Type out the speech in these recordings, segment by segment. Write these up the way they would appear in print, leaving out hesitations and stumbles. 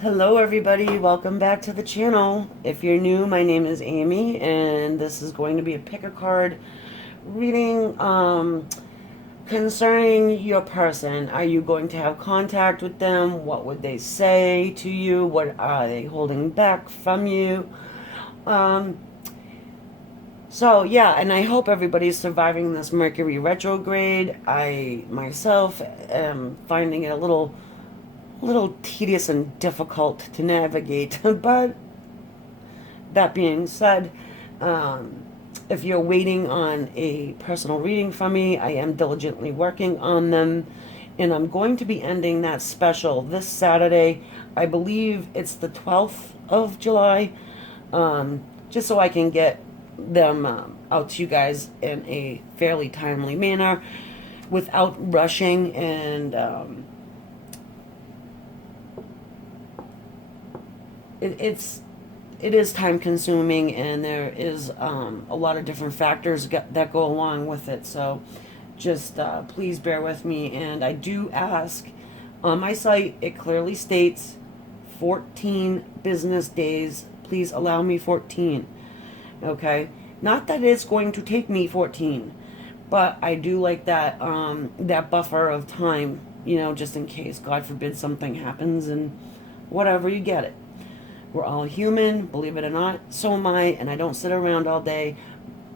Hello everybody, welcome back to the channel. If you're new, my name is Amy and this is going to be a pick a card reading concerning your person. Are you going to have contact with them? What would they say to you? What are they holding back from you? Um, so yeah, and I hope everybody's surviving this Mercury retrograde. I myself am finding it a little tedious and difficult to navigate. But that being said, if you're waiting on a personal reading from me, I am diligently working on them. And I'm going to be ending that special this Saturday. I believe it's the 12th of July. Just so I can get them out to you guys in a fairly timely manner without rushing and it is time consuming, and there is a lot of different factors that go along with it. So just please bear with me. And I do ask, on my site it clearly states 14 business days. Please allow me 14. Okay, not that it's going to take me 14, but I do like that that buffer of time, just in case, God forbid, something happens and whatever, you get it. We're all human, believe it or not. So am I, and I don't sit around all day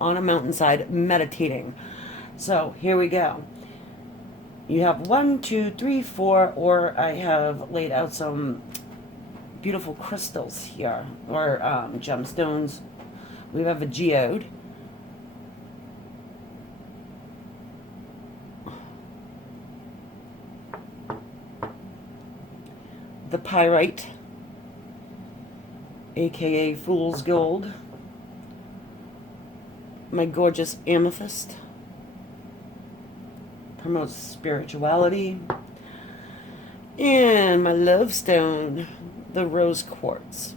on a mountainside meditating. So here we go. You have 1, 2, 3, 4, or I have laid out some beautiful crystals here, or gemstones. We have a geode. The pyrite, aka fool's gold. My gorgeous amethyst promotes spirituality. And my love stone, the rose quartz.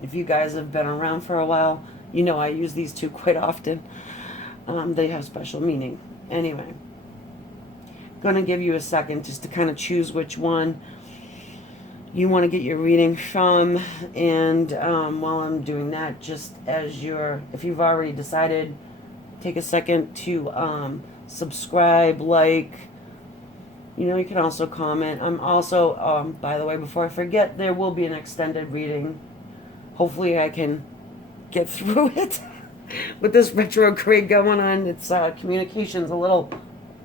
If you guys have been around for a while, you know I use these two quite often. They have special meaning. Anyway, gonna give you a second just to kind of choose which one you want to get your reading from. And while I'm doing that, just as if you've already decided, take a second to subscribe, like, you can also comment. I'm also, by the way, before I forget, there will be an extended reading. Hopefully I can get through it with this retrograde going on. It's communication's a little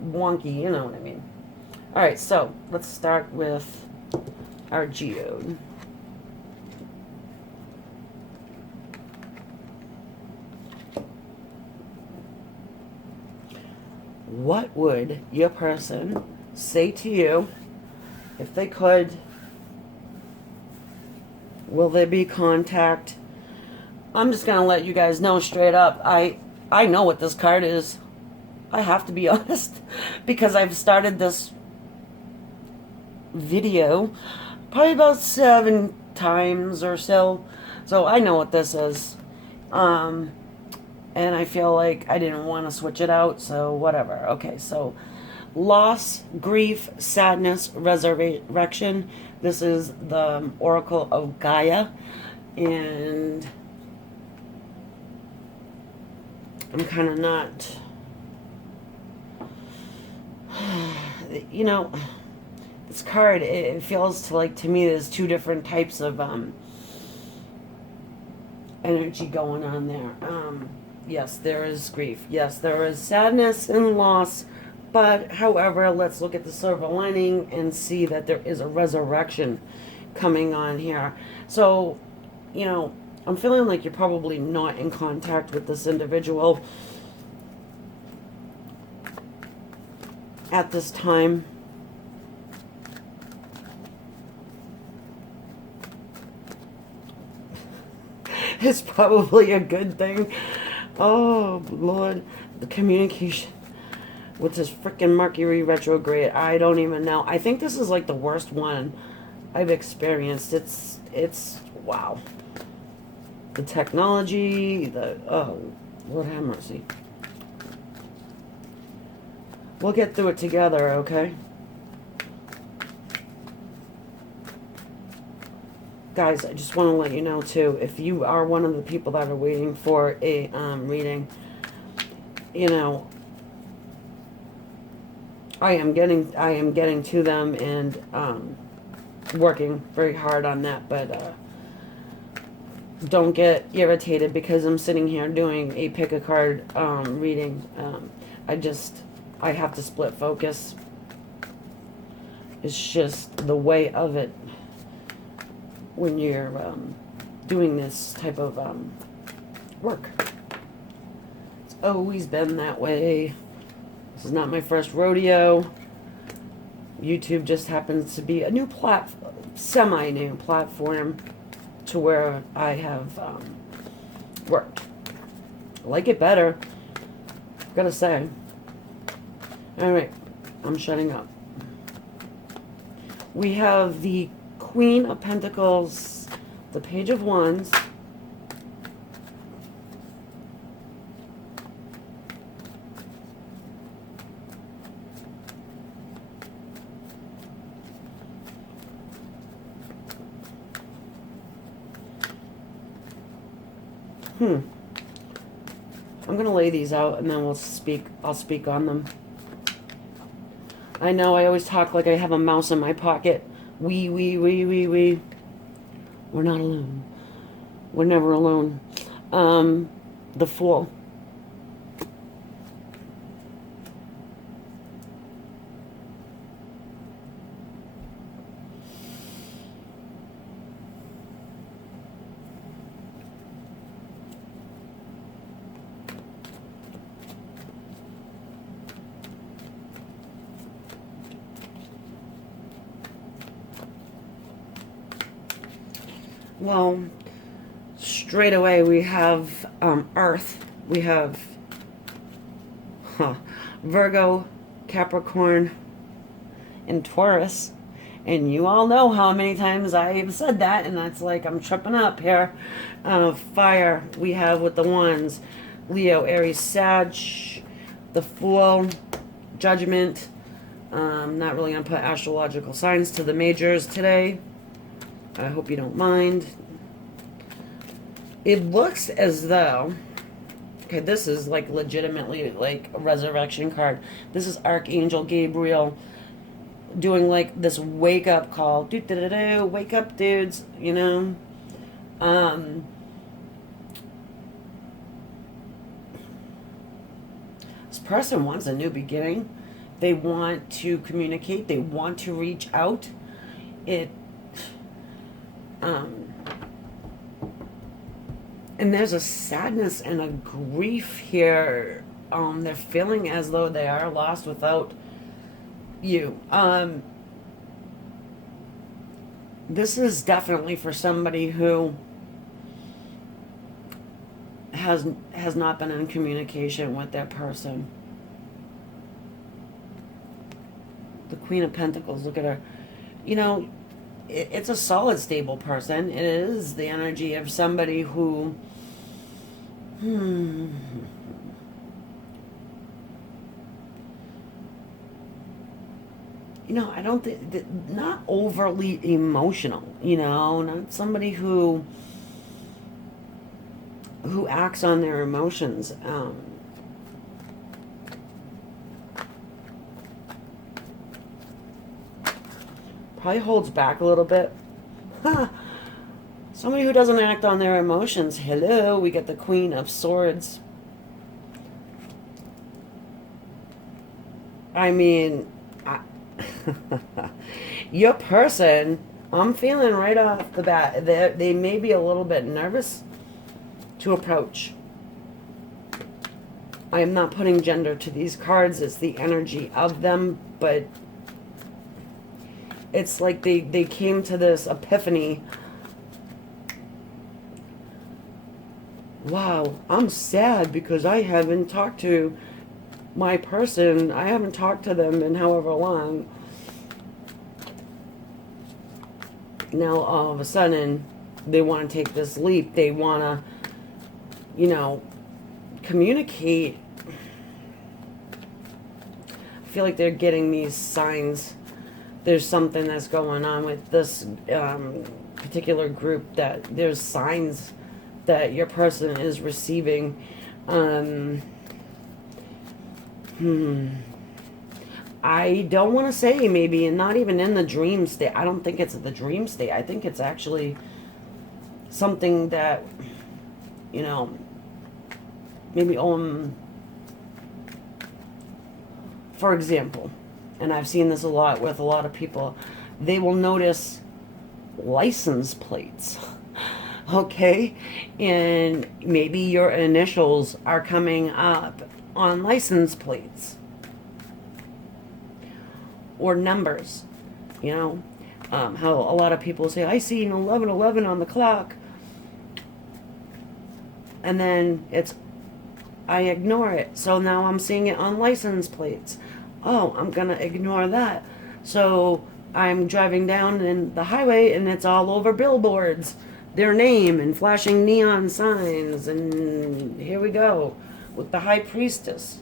wonky, you know what I mean. All right, so let's start with our geode. What would your person say to you if they could? Will there be contact? I'm just going to let you guys know straight up. I know what this card is. I have to be honest, because I've started this video probably about 7 times or so. So I know what this is. And I feel like I didn't want to switch it out, so whatever. Okay, so loss, grief, sadness, resurrection. This is the Oracle of Gaia, and I'm kind of not, this card, it feels to me there's 2 different types of energy going on there. Yes, there is grief. Yes, there is sadness and loss. But, however, let's look at the silver lining and see that there is a resurrection coming on here. So, I'm feeling like you're probably not in contact with this individual at this time. It's probably a good thing. Oh, Lord. The communication with this freaking Mercury retrograde, I don't even know. I think this is like the worst one I've experienced. It's wow. The technology, oh, Lord have mercy. We'll get through it together, okay? guys, I just want to let you know too, if you are one of the people that are waiting for a reading, you know, I am getting to them and working very hard on that, but don't get irritated because I'm sitting here doing a pick a card reading. I have to split focus. It's just the way of it when you're doing this type of work. It's always been that way. This is not my first rodeo. YouTube just happens to be a new semi-new platform to where I have worked. I like it better, gotta say. Alright, I'm shutting up. We have the Queen of Pentacles, the Page of Wands, I'm going to lay these out and then I'll speak on them. I know I always talk like I have a mouse in my pocket. We. We're not alone. We're never alone. The Fool. Well, straight away we have Earth. We have Virgo, Capricorn, and Taurus. And you all know how many times I've said that, and that's like I'm tripping up here. Fire, we have with the Wands, Leo, Aries, Sag, the Fool, Judgment. Not really going to put astrological signs to the majors today. I hope you don't mind. It looks as though, okay, this is like legitimately like a resurrection card. This is Archangel Gabriel doing like this wake up call. Wake up, dudes, you know. This person wants a new beginning. They want to communicate. They want to reach out. And there's a sadness and a grief here. They're feeling as though they are lost without you. This is definitely for somebody who has not been in communication with their person. The Queen of Pentacles, look at her. You know, it's a solid, stable person. It is the energy of somebody who, you know, I don't think, not overly emotional, you know, not somebody who acts on their emotions. Probably holds back a little bit. Somebody who doesn't act on their emotions. Hello, we get the Queen of Swords. I mean, your person, I'm feeling right off the bat, they may be a little bit nervous to approach. I am not putting gender to these cards. It's the energy of them, but it's like they came to this epiphany. Wow, I'm sad because I haven't talked to my person. I haven't talked to them in however long. Now all of a sudden they want to take this leap. They want to, you know, communicate. I feel like they're getting these signs. There's something that's going on with this particular group that there's signs that your person is receiving. I don't want to say maybe, and not even in the dream state. I don't think it's the dream state. I think it's actually something that, you know, maybe for example, and I've seen this a lot with a lot of people, they will notice license plates. Okay, and maybe your initials are coming up on license plates or numbers. You know, how a lot of people say, I see an 1111 on the clock, and then I ignore it, so now I'm seeing it on license plates. Oh, I'm gonna ignore that, so I'm driving down in the highway and it's all over billboards, their name and flashing neon signs, and here we go with the high priestess.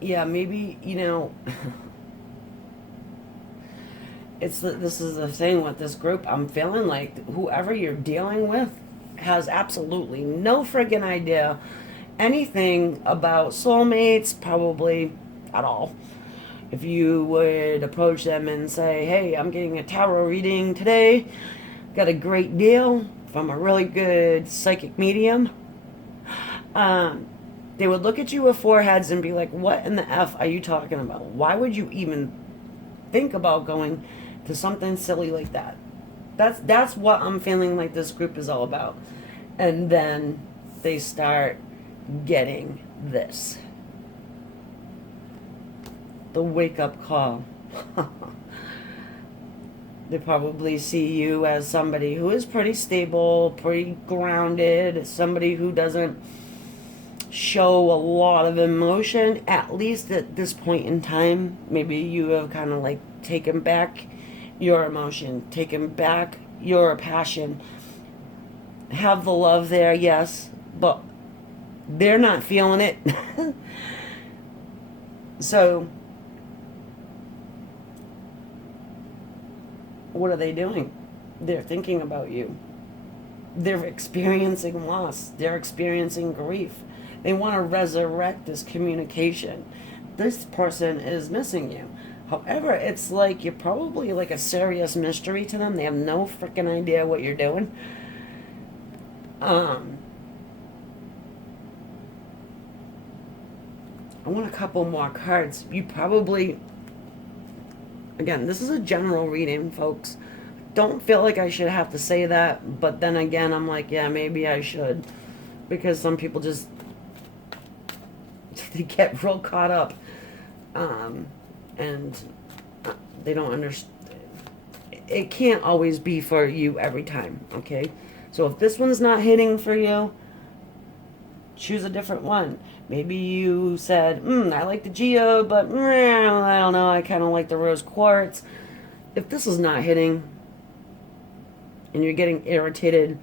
Yeah, maybe, you know, this is the thing with this group. I'm feeling like whoever you're dealing with has absolutely no friggin' idea anything about soulmates, probably at all. If you would approach them and say, hey, I'm getting a tarot reading today, got a great deal from a really good psychic medium, they would look at you with foreheads and be like, what in the F are you talking about? Why would you even think about going to something silly like that? That's what I'm feeling like this group is all about. And then they start getting this. The wake-up call. They probably see you as somebody who is pretty stable, pretty grounded, somebody who doesn't show a lot of emotion, at least at this point in time. Maybe you have kind of like taken back your emotion, taken back your passion, have the love there, yes, but they're not feeling it. So what are they doing? They're thinking about you. They're experiencing loss. They're experiencing grief. They want to resurrect this communication. This person is missing you. However, it's like you're probably like a serious mystery to them. They have no freaking idea what you're doing. I want a couple more cards. You probably, again, this is a general reading, folks. Don't feel like I should have to say that, but then again, I'm like, yeah, maybe I should. Because some people just, they get real caught up. And they don't understand. It can't always be for you every time, okay? So if this one's not hitting for you, choose a different one. Maybe you said, I like the Geode, but I don't know, I kind of like the rose quartz. If this is not hitting and you're getting irritated,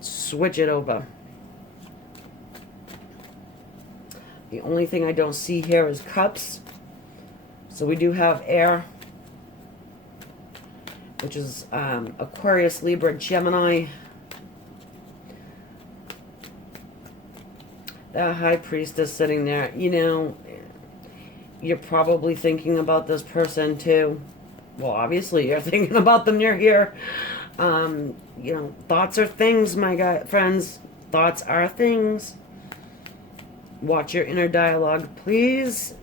switch it over. The only thing I don't see here is cups. So we do have air, which is Aquarius, Libra, Gemini. That high priestess sitting there, you know, you're probably thinking about this person too. Well, obviously you're thinking about them, you're here. You know, thoughts are things, my friends. Thoughts are things. Watch your inner dialogue, please.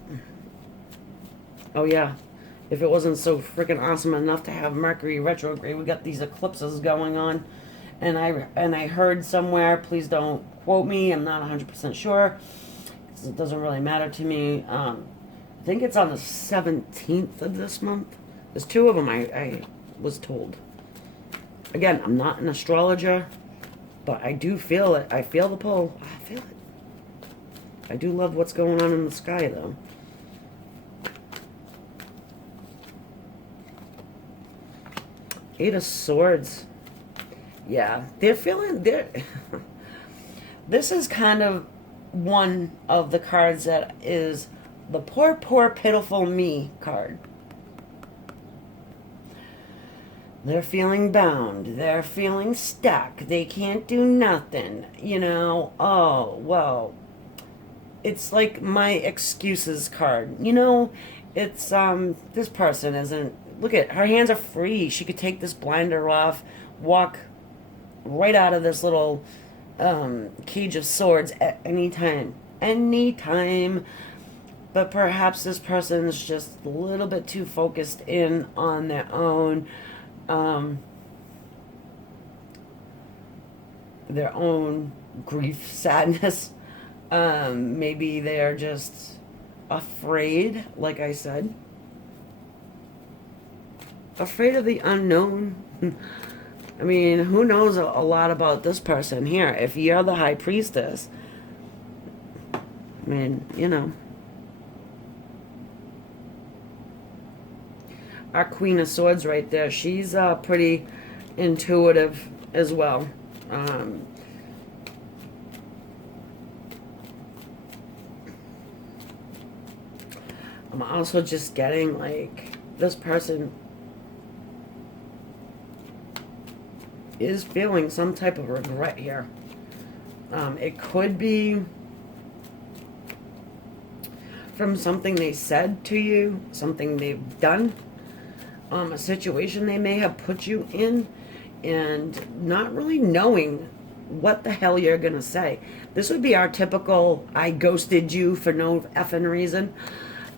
Oh yeah, if it wasn't so freaking awesome enough to have Mercury retrograde, we got these eclipses going on. And I heard somewhere, please don't quote me, I'm not 100% sure, because it doesn't really matter to me. I think it's on the 17th of this month. There's two of them, I was told. Again, I'm not an astrologer, but I do feel it. I feel the pull. I feel it. I do love what's going on in the sky, though. Eight of Swords. Yeah, they're feeling they're this is kind of one of the cards that is the poor, poor, pitiful me card. They're feeling bound. They're feeling stuck. They can't do nothing. You know, oh, well, it's like my excuses card. You know, it's, this person isn't, look at, her hands are free. She could take this blinder off, walk right out of this little, cage of swords at any time. Any time. But perhaps this person is just a little bit too focused in on their own, um, their own grief, sadness. Maybe they're just afraid, like I said, afraid of the unknown. I mean, who knows a lot about this person here? If you're the high priestess, I mean, you know. Our Queen of Swords right there, she's pretty intuitive as well. I'm also just getting like this person is feeling some type of regret here. It could be from something they said to you, something they've done, a situation they may have put you in, and not really knowing what the hell you're gonna say. This would be our typical I ghosted you for no effing reason,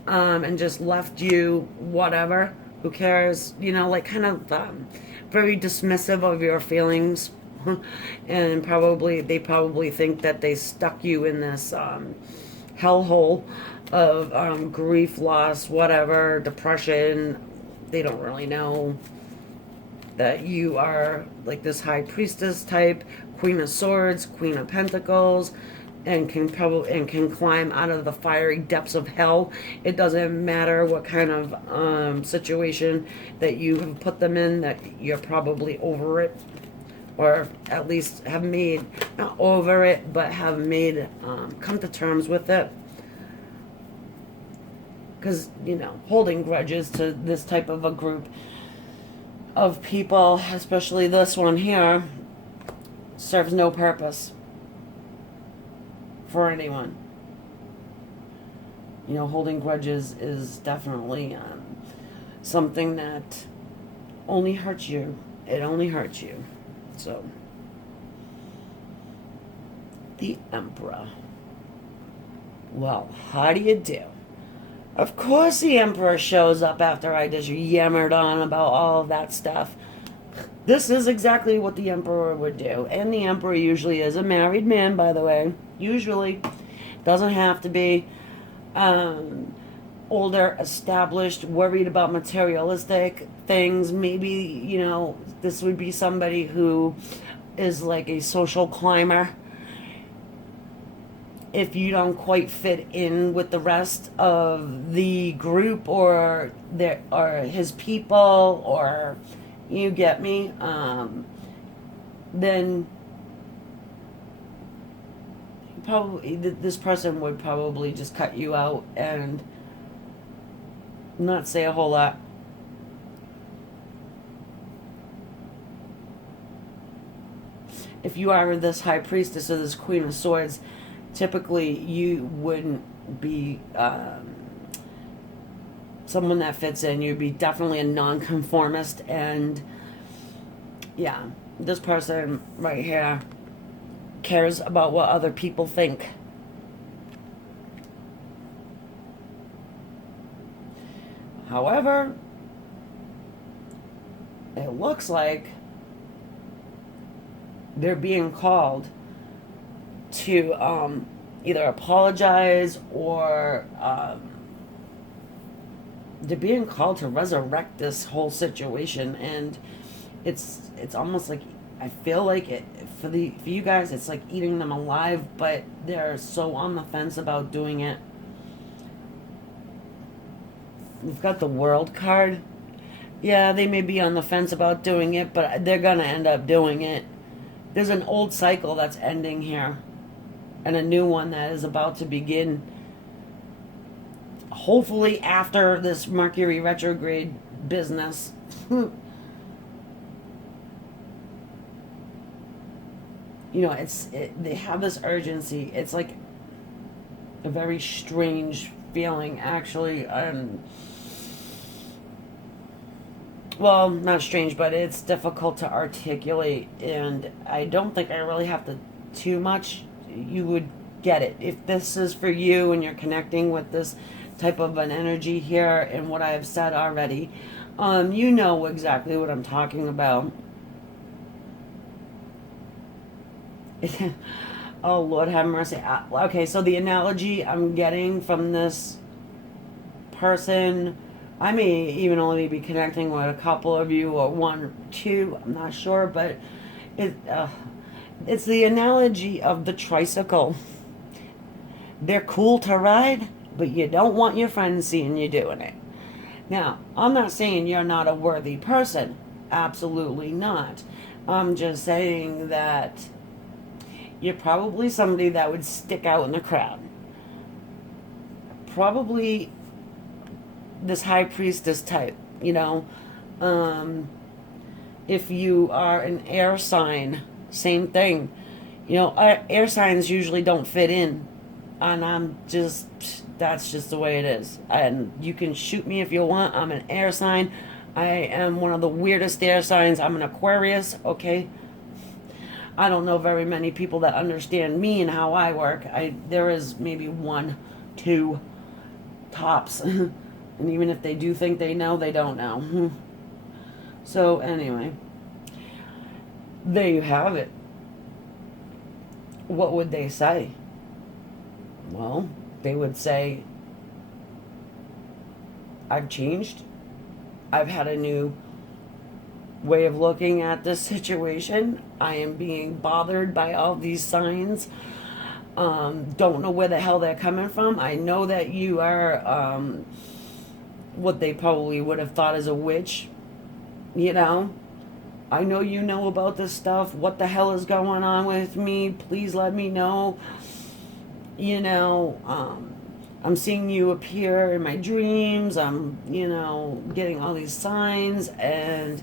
and just left you whatever, who cares, you know, like kind of very dismissive of your feelings. And they probably think that they stuck you in this hellhole of grief, loss, whatever, depression. They don't really know that you are like this high priestess type, Queen of Swords, Queen of Pentacles, and can climb out of the fiery depths of hell. It doesn't matter what kind of situation that you have put them in, that you're probably over it, or at least have made, not over it, but have made, come to terms with it. Because, you know, holding grudges to this type of a group of people, especially this one here, serves no purpose for anyone. You know, holding grudges is definitely something that only hurts you. It only hurts you. So, the Emperor. Well, how do you do? Of course the Emperor shows up after I just yammered on about all of that stuff. This is exactly what the Emperor would do. And the Emperor usually is a married man, by the way. Usually. Doesn't have to be older, established, worried about materialistic things. Maybe, you know, this would be somebody who is like a social climber. If you don't quite fit in with the rest of the group or his people, or you get me, then probably this person would probably just cut you out and not say a whole lot. If you are this high priestess or this Queen of Swords, typically you wouldn't be someone that fits in. You'd be definitely a nonconformist. And yeah, this person right here cares about what other people think. However, it looks like they're being called to either apologize or they're being called to resurrect this whole situation. And it's almost like, I feel like it for you guys, it's like eating them alive, but they're so on the fence about doing it. We've got the World card. Yeah, they may be on the fence about doing it, but they're gonna end up doing it. There's an old cycle that's ending here, and a new one that is about to begin. Hopefully, after this Mercury retrograde business. You know, they have this urgency. It's like a very strange feeling, actually. Well, not strange, but it's difficult to articulate, and I don't think I really have to too much. You would get it if this is for you and you're connecting with this type of an energy here and what I have said already. You know exactly what I'm talking about. Oh, Lord have mercy. Okay, so the analogy I'm getting from this person, I may even only be connecting with a couple of you or one or two, I'm not sure, but it's the analogy of the tricycle. They're cool to ride, but you don't want your friends seeing you doing it. Now, I'm not saying you're not a worthy person. Absolutely not. I'm just saying that you're probably somebody that would stick out in the crowd. Probably this high priestess type, you know. If you are an air sign, same thing. You know, air signs usually don't fit in. And that's just the way it is. And you can shoot me if you want. I'm an air sign. I am one of the weirdest air signs. I'm an Aquarius, okay? I don't know very many people that understand me and how I work. There is maybe one, two tops. And even if they do think they know, they don't know. So anyway, there you have it. What would they say? Well, they would say, I've changed. I've had a new way of looking at this situation. I am being bothered by all these signs. Don't know where the hell they're coming from. I know that you are what they probably would have thought as a witch. You know? I know you know about this stuff. What the hell is going on with me? Please let me know. You know, I'm seeing you appear in my dreams. I'm, getting all these signs, and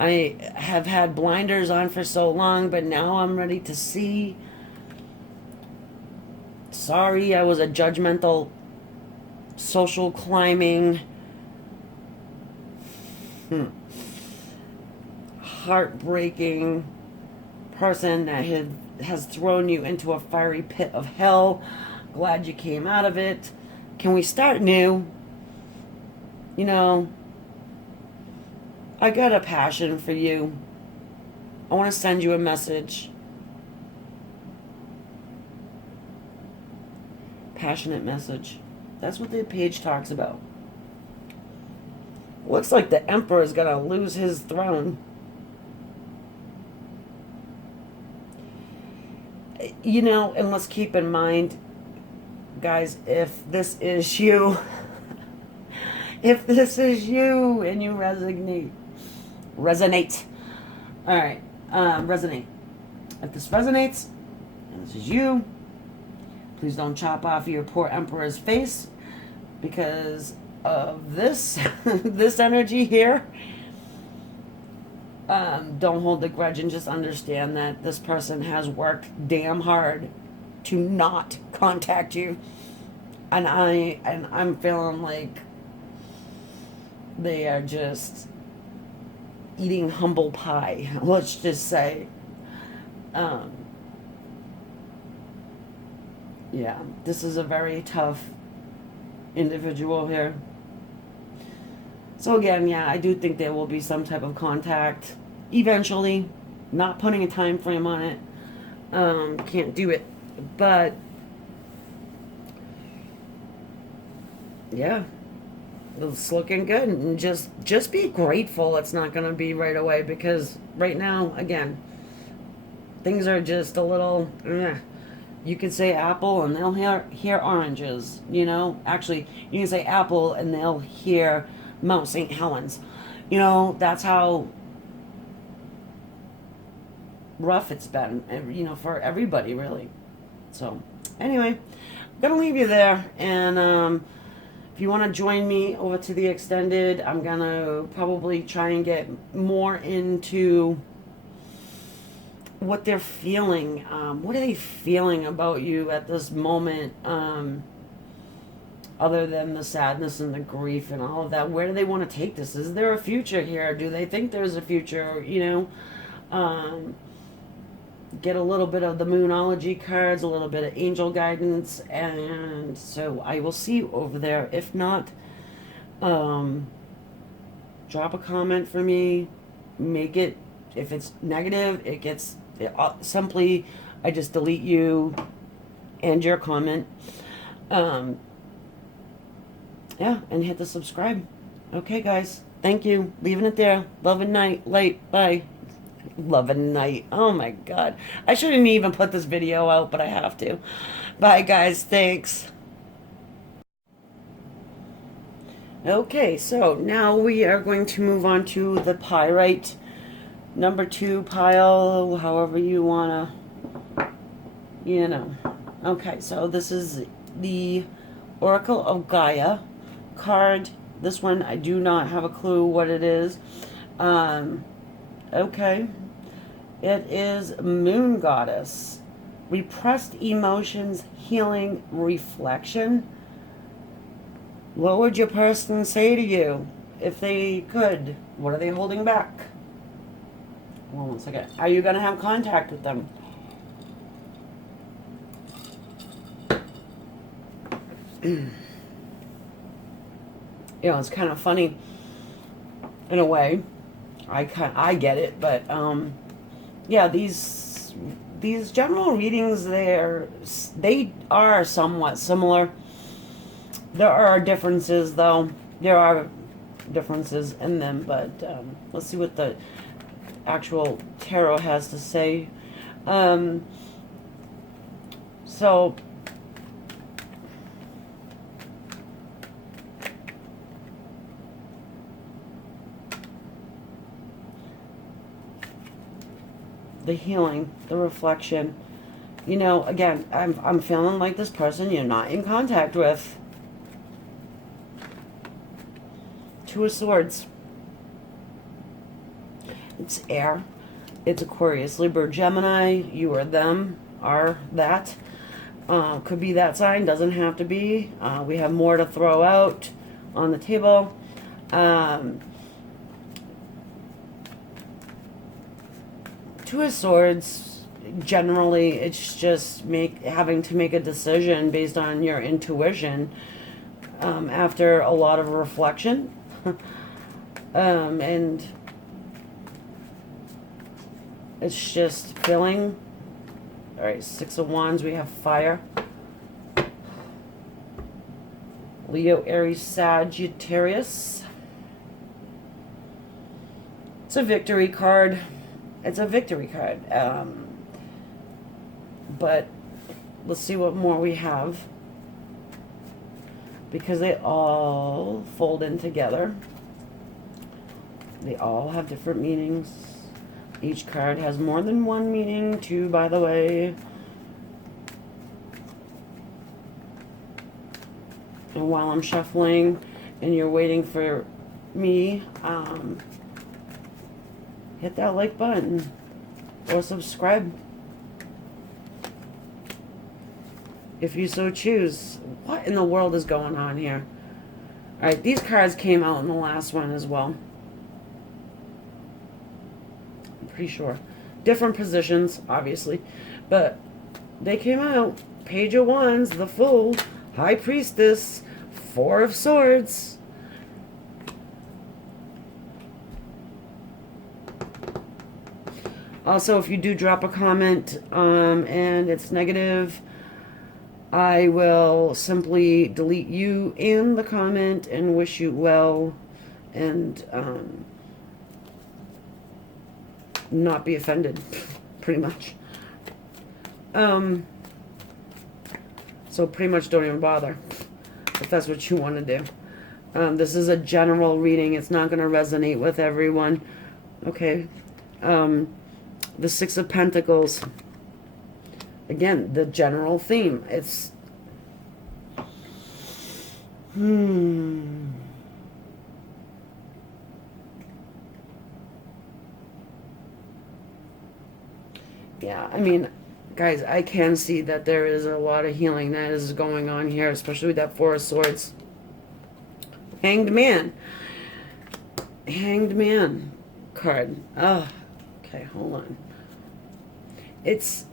I have had blinders on for so long, but now I'm ready to see. Sorry, I was a judgmental, social climbing, heartbreaking person that has thrown you into a fiery pit of hell. Glad you came out of it. Can we start new? You know, I got a passion for you. I want to send you a message. Passionate message. That's what the page talks about. Looks like the emperor is going to lose his throne. You know, and let's keep in mind, guys, if this is you, and you resonate, all right, resonate. If this resonates, and this is you, please don't chop off your poor emperor's face because of this, this energy here. Don't hold a grudge and just understand that this person has worked damn hard to not contact you, and I'm feeling like they are just eating humble pie. Let's just say, yeah, this is a very tough individual here. So again, yeah, I do think there will be some type of contact eventually. Not putting a time frame on it. Can't do it. But yeah, it's looking good. And just be grateful it's not going to be right away, because right now, again, things are just a little... You could say apple and they'll hear oranges, Actually, you can say apple and they'll hear Mount St. Helens. That's how rough it's been, you know, for everybody really. So anyway, I'm gonna leave you there, and if you want to join me over to the extended, I'm gonna probably try and get more into what they're feeling. What are they feeling about you at this moment? Other than the sadness and the grief and all of that, where do they want to take this? Is there a future here? Do they think there's a future? You know, get a little bit of the Moonology cards, a little bit of angel guidance, and so I will see you over there. If not, drop a comment for me. Make it, if it's negative, it gets simply, I just delete you and your comment. Yeah, and hit the subscribe. Okay, guys. Thank you. Leaving it there. Love and night. Light. Bye. Love and night. Oh my God. I shouldn't even put this video out, but I have to. Bye, guys. Thanks. Okay, so now we are going to move on to the Pyrite number 2 pile, however you want to, you know. Okay, so this is the Oracle of Gaia card. This one, I do not have a clue what it is. Okay. It is Moon Goddess. Repressed emotions, healing, reflection. What would your person say to you if they could? What are they holding back? Well, one second. Are you going to have contact with them? You know, it's kind of funny in a way. I get it, but yeah, these general readings, they are somewhat similar. There are differences, though. There are differences in them, but let's see what the actual tarot has to say. So the healing, the reflection. You know, again, I'm feeling like this person you're not in contact with. 2 of Swords. It's air. It's Aquarius, Libra, Gemini. You or them are that. Could be that sign. Doesn't have to be. We have more to throw out on the table. Two of Swords, generally, it's just having to make a decision based on your intuition after a lot of reflection. And it's just filling. All right, 6 of Wands, we have fire. Leo, Aries, Sagittarius. It's a victory card. It's a victory card. But let's see what more we have, because they all fold in together. They all have different meanings. Each card has more than one meaning, too, by the way. And while I'm shuffling and you're waiting for me, hit that like button or subscribe if you so choose. What in the world is going on here? Alright, these cards came out in the last one as well. I'm pretty sure. Different positions, obviously. But they came out. Page of Wands, the Fool, High Priestess, 4 of Swords. Also, if you do drop a comment and it's negative, I will simply delete you in the comment and wish you well, and not be offended, pretty much. So pretty much don't even bother if that's what you want to do. This is a general reading. It's not going to resonate with everyone. Okay. The Six of Pentacles. Again, the general theme. It's... Yeah, I mean, guys, I can see that there is a lot of healing that is going on here, especially with that Four of Swords. Hanged Man. Hanged Man card. Oh, okay, hold on. It's...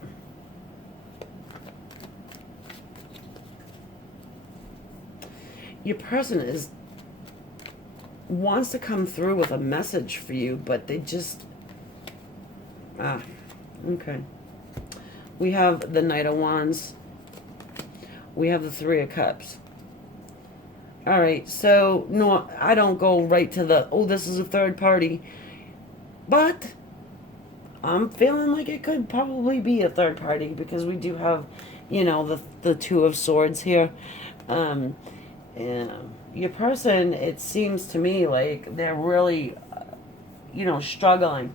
Your person wants to come through with a message for you, but they just... okay. We have the Knight of Wands. We have the Three of Cups. Alright, so, no, I don't go right to the, oh, this is a third party. But, I'm feeling like it could probably be a third party, because we do have, you know, the Two of Swords here. Your person, it seems to me like they're really, you know, struggling.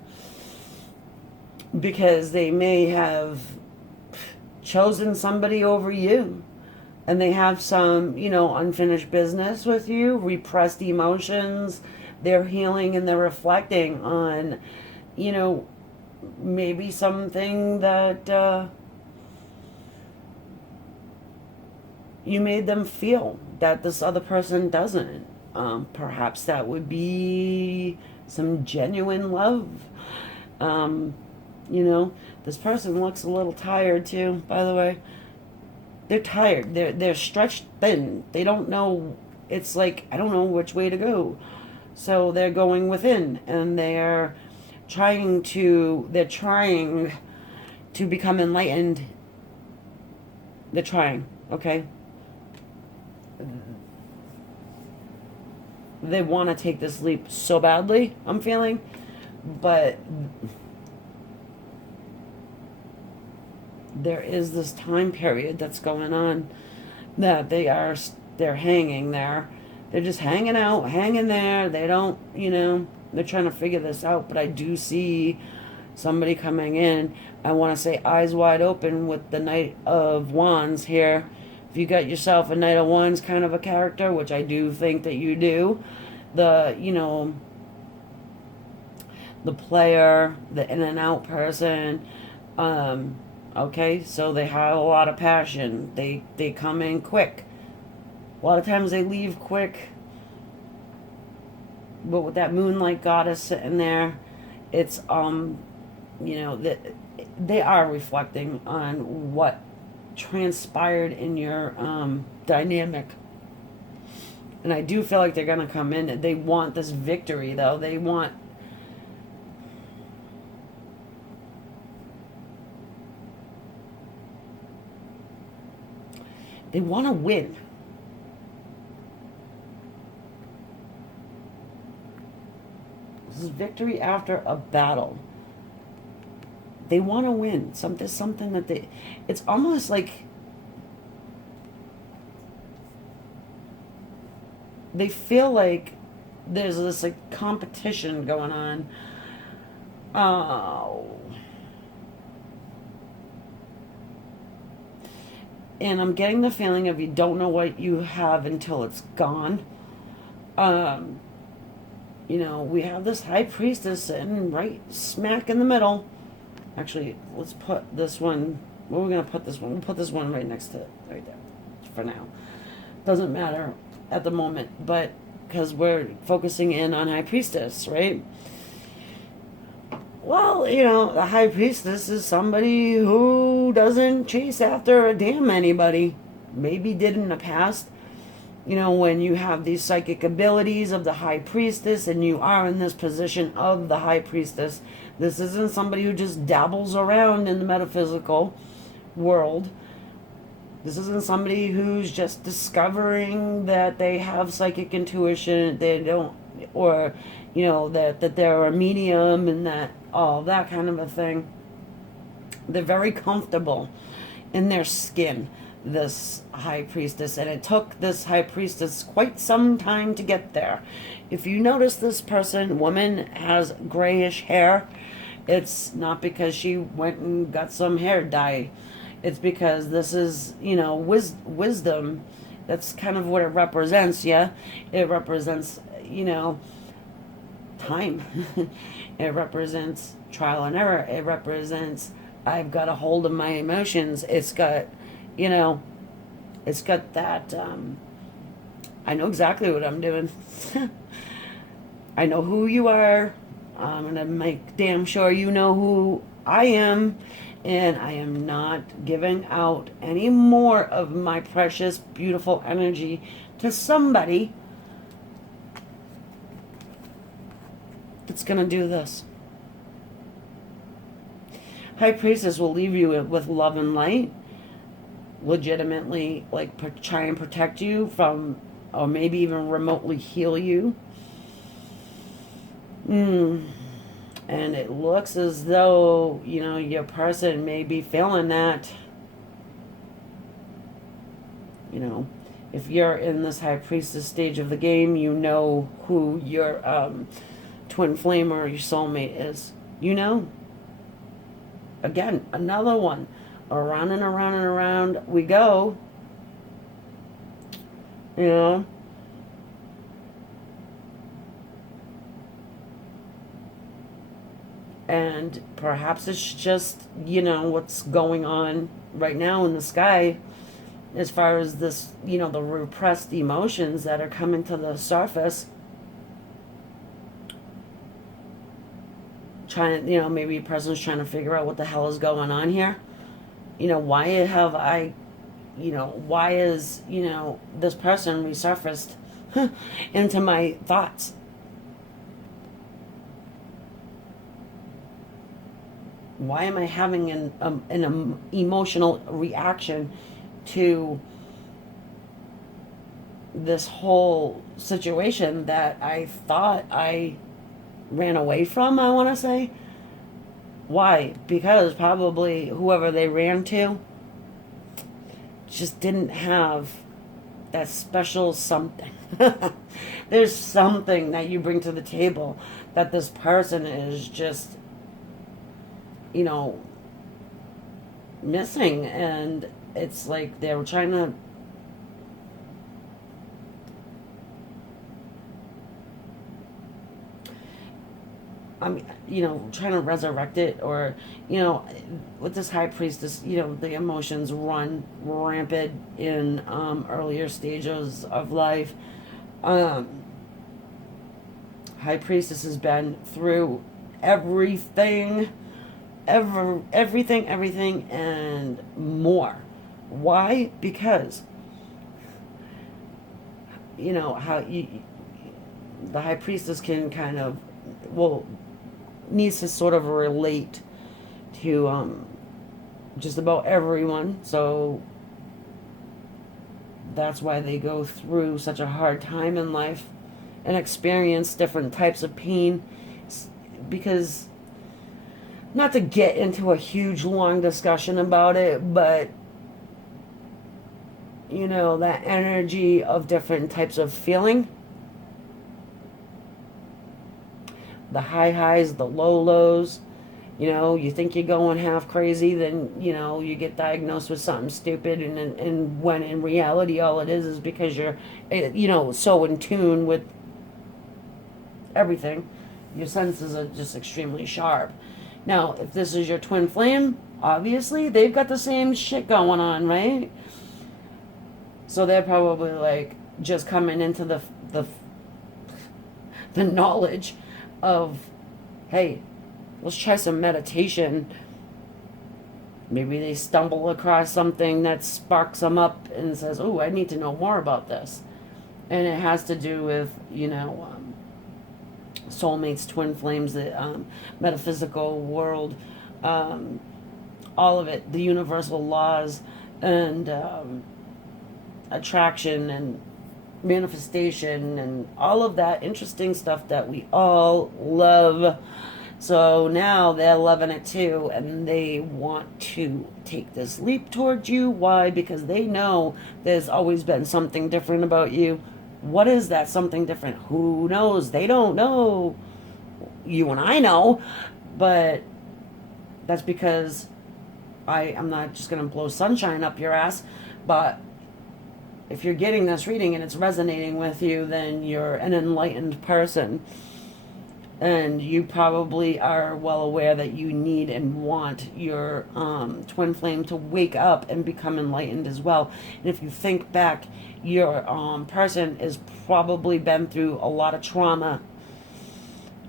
Because they may have chosen somebody over you. And they have some, you know, unfinished business with you, repressed emotions. They're healing and they're reflecting on, you know, maybe something that you made them feel that this other person doesn't. Perhaps that would be some genuine love. You know, this person looks a little tired too, by the way. They're tired. They're stretched thin. They don't know. It's like, I don't know which way to go. So they're going within, and they're trying to become enlightened. They're trying, okay? They want to take this leap so badly, I'm feeling, but there is this time period that's going on that they're hanging there. They're just hanging out, hanging there. They don't, you know, they're trying to figure this out. But I do see somebody coming in. I want to say eyes wide open with the Knight of Wands here. If you got yourself a Knight of Wands kind of a character, which I do think that you do, you know, the player, the in and out person, okay, so they have a lot of passion. They come in quick. A lot of times they leave quick. But with that Moonlight Goddess sitting there, it's, you know, that they are reflecting on what transpired in your dynamic. And I do feel like they're going to come in. They want this victory, though. They want... They want to win. This is victory after a battle. They want to win. There's something that they... It's almost like... They feel like there's this like competition going on. Oh... And I'm getting the feeling of you don't know what you have until it's gone. You know, we have this High Priestess sitting right smack in the middle. Actually, let's put this one... Where are we going to put this one? We'll put this one right next to it. Right there. For now. Doesn't matter at the moment. But, because we're focusing in on High Priestess, right? Well, you know, the High Priestess is somebody who doesn't chase after a damn anybody. Maybe did in the past. You know, when you have these psychic abilities of the High Priestess and you are in this position of the High Priestess, this isn't somebody who just dabbles around in the metaphysical world. This isn't somebody who's just discovering that they have psychic intuition, they don't, or, you know, that they're a medium and that, all that kind of a thing. They're very comfortable in their skin, this High Priestess, and it took this High Priestess quite some time to get there. If you notice, this woman has grayish hair, It's not because she went and got some hair dye. It's because this is, wisdom. That's kind of what it represents, yeah? It represents, time. It represents trial and error. It represents I've got a hold of my emotions. It's got, you know, it's got that, I know exactly what I'm doing. I know who you are. I'm going to make damn sure you know who I am. And I am not giving out any more of my precious, beautiful energy to somebody that's going to do this. High Priestess will leave you with love and light. Legitimately, like, try and protect you from, or maybe even remotely heal you. And it looks as though, your person may be feeling that. If you're in this High Priestess stage of the game, you know who your twin flame or your soulmate is. Again, another one. Around and around and around we go. And perhaps it's just, what's going on right now in the sky as far as this, the repressed emotions that are coming to the surface. Maybe a person's trying to figure out what the hell is going on here. Why have I, why is, this person resurfaced into my thoughts? Why am I having an emotional reaction to this whole situation that I thought I ran away from, I want to say? Why? Because probably whoever they ran to just didn't have that special something. There's something that you bring to the table that this person is just, missing. And it's like they were trying to trying to resurrect it, or, with this High Priestess, the emotions run rampant in earlier stages of life. High Priestess has been through everything, everything, and more. Why? Because, how the High Priestess can kind of, needs to sort of relate to just about everyone. So that's why they go through such a hard time in life and experience different types of pain. Because, not to get into a huge long discussion about it, but that energy of different types of feeling, the high highs, the low lows. You think you're going half crazy, then, you get diagnosed with something stupid, and when in reality all it is because you're, so in tune with everything. Your senses are just extremely sharp. Now, if this is your twin flame, obviously they've got the same shit going on, right? So they're probably like just coming into the knowledge of, hey, let's try some meditation. Maybe they stumble across something that sparks them up and says, oh, I need to know more about this. And it has to do with, soulmates, twin flames, the metaphysical world, all of it, the universal laws, and attraction and manifestation and all of that interesting stuff that we all love. So now they're loving it too, and they want to take this leap towards you. Why? Because they know there's always been something different about you. What is that something different? Who knows? They don't know. You and I know, but That's because I'm not just going to blow sunshine up your ass, but if you're getting this reading and it's resonating with you, then you're an enlightened person. And you probably are well aware that you need and want your twin flame to wake up and become enlightened as well. And if you think back, your person has probably been through a lot of trauma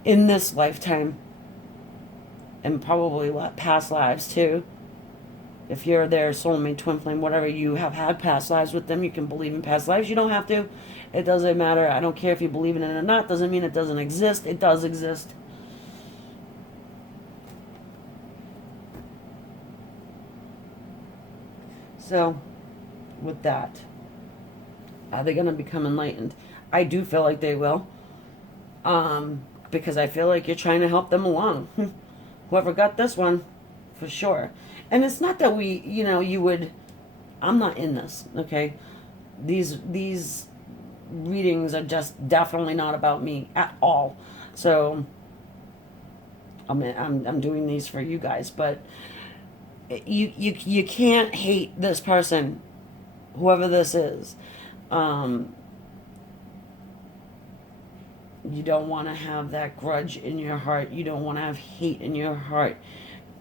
in this lifetime, and probably past lives too. If you're their soulmate, twin flame, whatever, you have had past lives with them. You can believe in past lives. You don't have to. It doesn't matter. I don't care if you believe in it or not. Doesn't mean it doesn't exist. It does exist. So, with that, are they going to become enlightened? I do feel like they will. Because I feel like you're trying to help them along. Whoever got this one, for sure. And it's not that we, you would, I'm not in this, okay? These readings are just definitely not about me at all. So, I'm doing these for you guys, but you can't hate this person, whoever this is. You don't want to have that grudge in your heart. You don't want to have hate in your heart.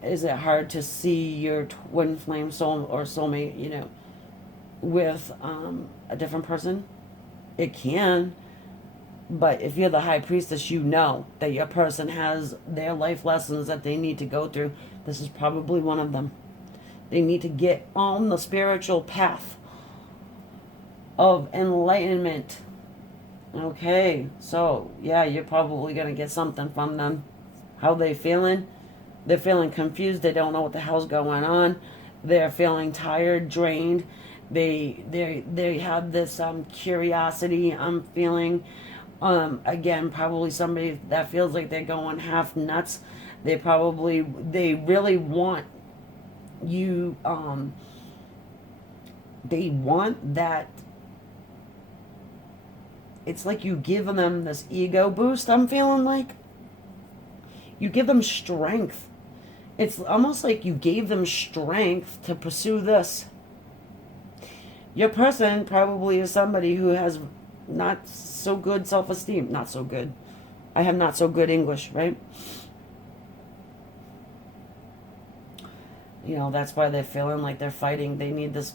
Is it hard to see your twin flame soul or soulmate, with a different person? It can. But if you're the high priestess, you know that your person has their life lessons that they need to go through. This is probably one of them. They need to get on the spiritual path of enlightenment. Okay, so yeah, you're probably going to get something from them. How they feeling? They're feeling confused. They don't know what the hell's going on. They're feeling tired, drained. They have this curiosity. I'm feeling. Again, probably somebody that feels like they're going half nuts. They really want you. They want that. It's like you give them this ego boost. I'm feeling like you give them strength. It's almost like you gave them strength to pursue this. Your person probably is somebody who has not so good self-esteem. Not so good. I have not so good English, right? That's why they're feeling like they're fighting. They need this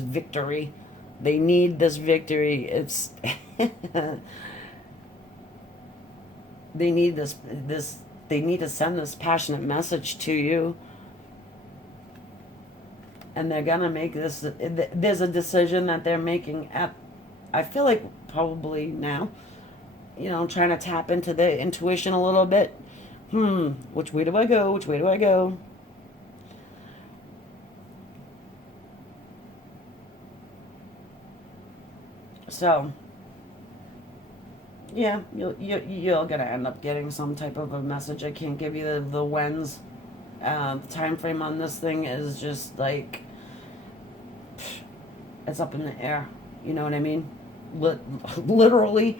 victory. They need this victory. It's they need this they need to send this passionate message to you. And they're going to make this, there's a decision that they're making I feel like probably now, trying to tap into the intuition a little bit. Which way do I go? Which way do I go? So, yeah, you're gonna end up getting some type of a message. I can't give you the whens. The time frame on this thing is just like, it's up in the air. You know what I mean? Literally.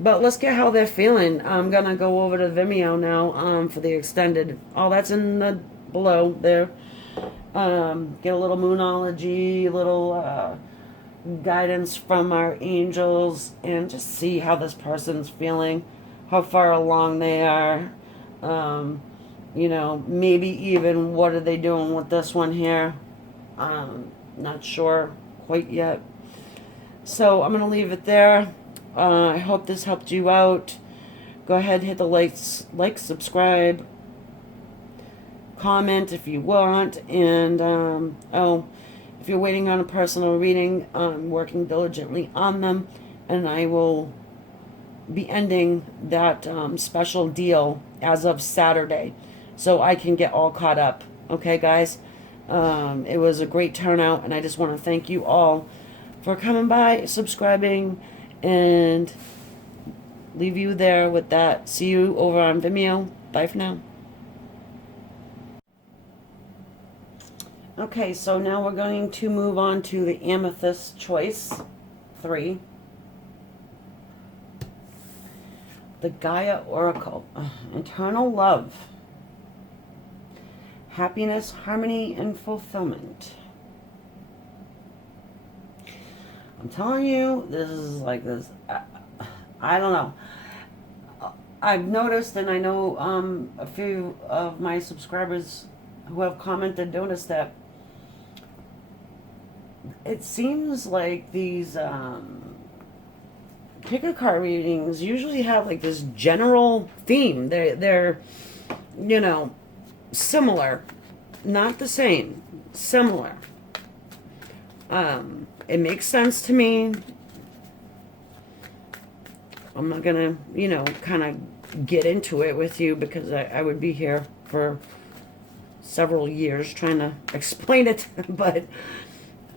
But let's get how they're feeling. I'm gonna go over to Vimeo now for the extended. All that's in the below there. Get a little moonology, little guidance from our angels, and just see how this person's feeling, how far along they are. Maybe even what are they doing with this one here. Not sure quite yet. So I'm going to leave it there. I hope this helped you out. Go ahead, hit the like, subscribe, comment if you want, and if you're waiting on a personal reading, I'm working diligently on them, and I will be ending that special deal as of Saturday, so I can get all caught up. Okay, guys? It was a great turnout, and I just want to thank you all for coming by, subscribing, and leave you there with that. See you over on Vimeo. Bye for now. Okay, so now we're going to move on to the Amethyst choice 3. The Gaia Oracle. Eternal love. Happiness, harmony, and fulfillment. I'm telling you, this is like this. I don't know. I've noticed, and I know a few of my subscribers who have commented noticed that it seems like these pick a card readings usually have like this general theme. They're you know, similar, not the same, similar. It makes sense to me. I'm not gonna, you know, kind of get into it with you because I would be here for several years trying to explain it. But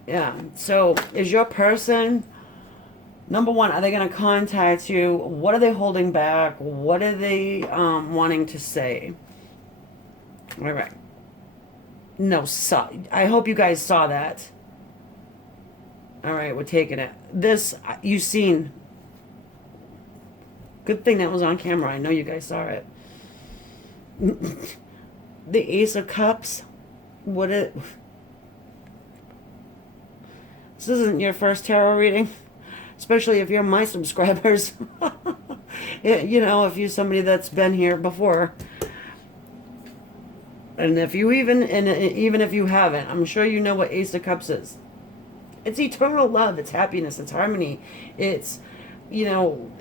yeah, so is your person, number one, are they going to contact you? What are they holding back? What are they wanting to say? All right. No, I hope you guys saw that. All right, we're taking it. This, you've seen. Good thing that was on camera. I know you guys saw it. The Ace of Cups. This isn't your first tarot reading, especially if you're my subscribers. You know, if you're somebody that's been here before. And if you even if you haven't, I'm sure you know what Ace of Cups is. It's eternal love, it's happiness, it's harmony. It's, you know,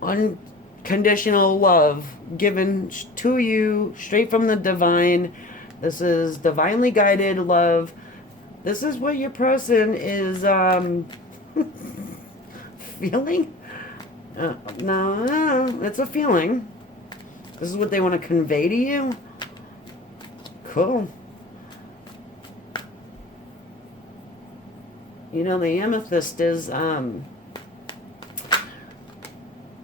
unconditional love given to you straight from the divine. This is divinely guided love. This is what your person is feeling. No, it's a feeling. This is what they want to convey to you. Cool. You know, the amethyst is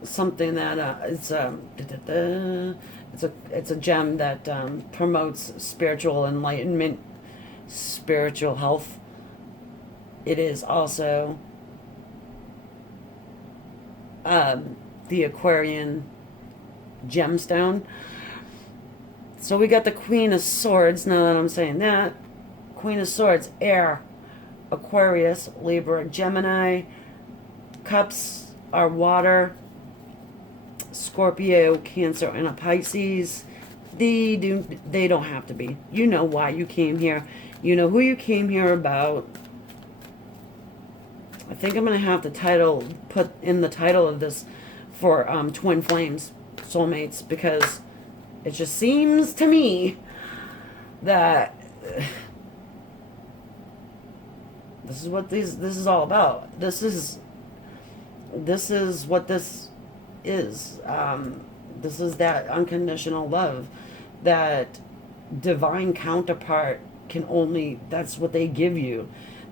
something that it's a gem that promotes spiritual enlightenment, spiritual health. It is also the Aquarian gemstone. So we got the Queen of Swords. Now that I'm saying that, Queen of Swords, air, Aquarius, Libra, Gemini. Cups are water, Scorpio, Cancer, and a Pisces. They don't have to be. You know why you came here. You know who you came here about. I think I'm going to have the put in the title of this for Twin Flames, Soulmates, because it just seems to me that this is what this is all about. This is what this is. This is that unconditional love, that divine counterpart can only, that's what they give you.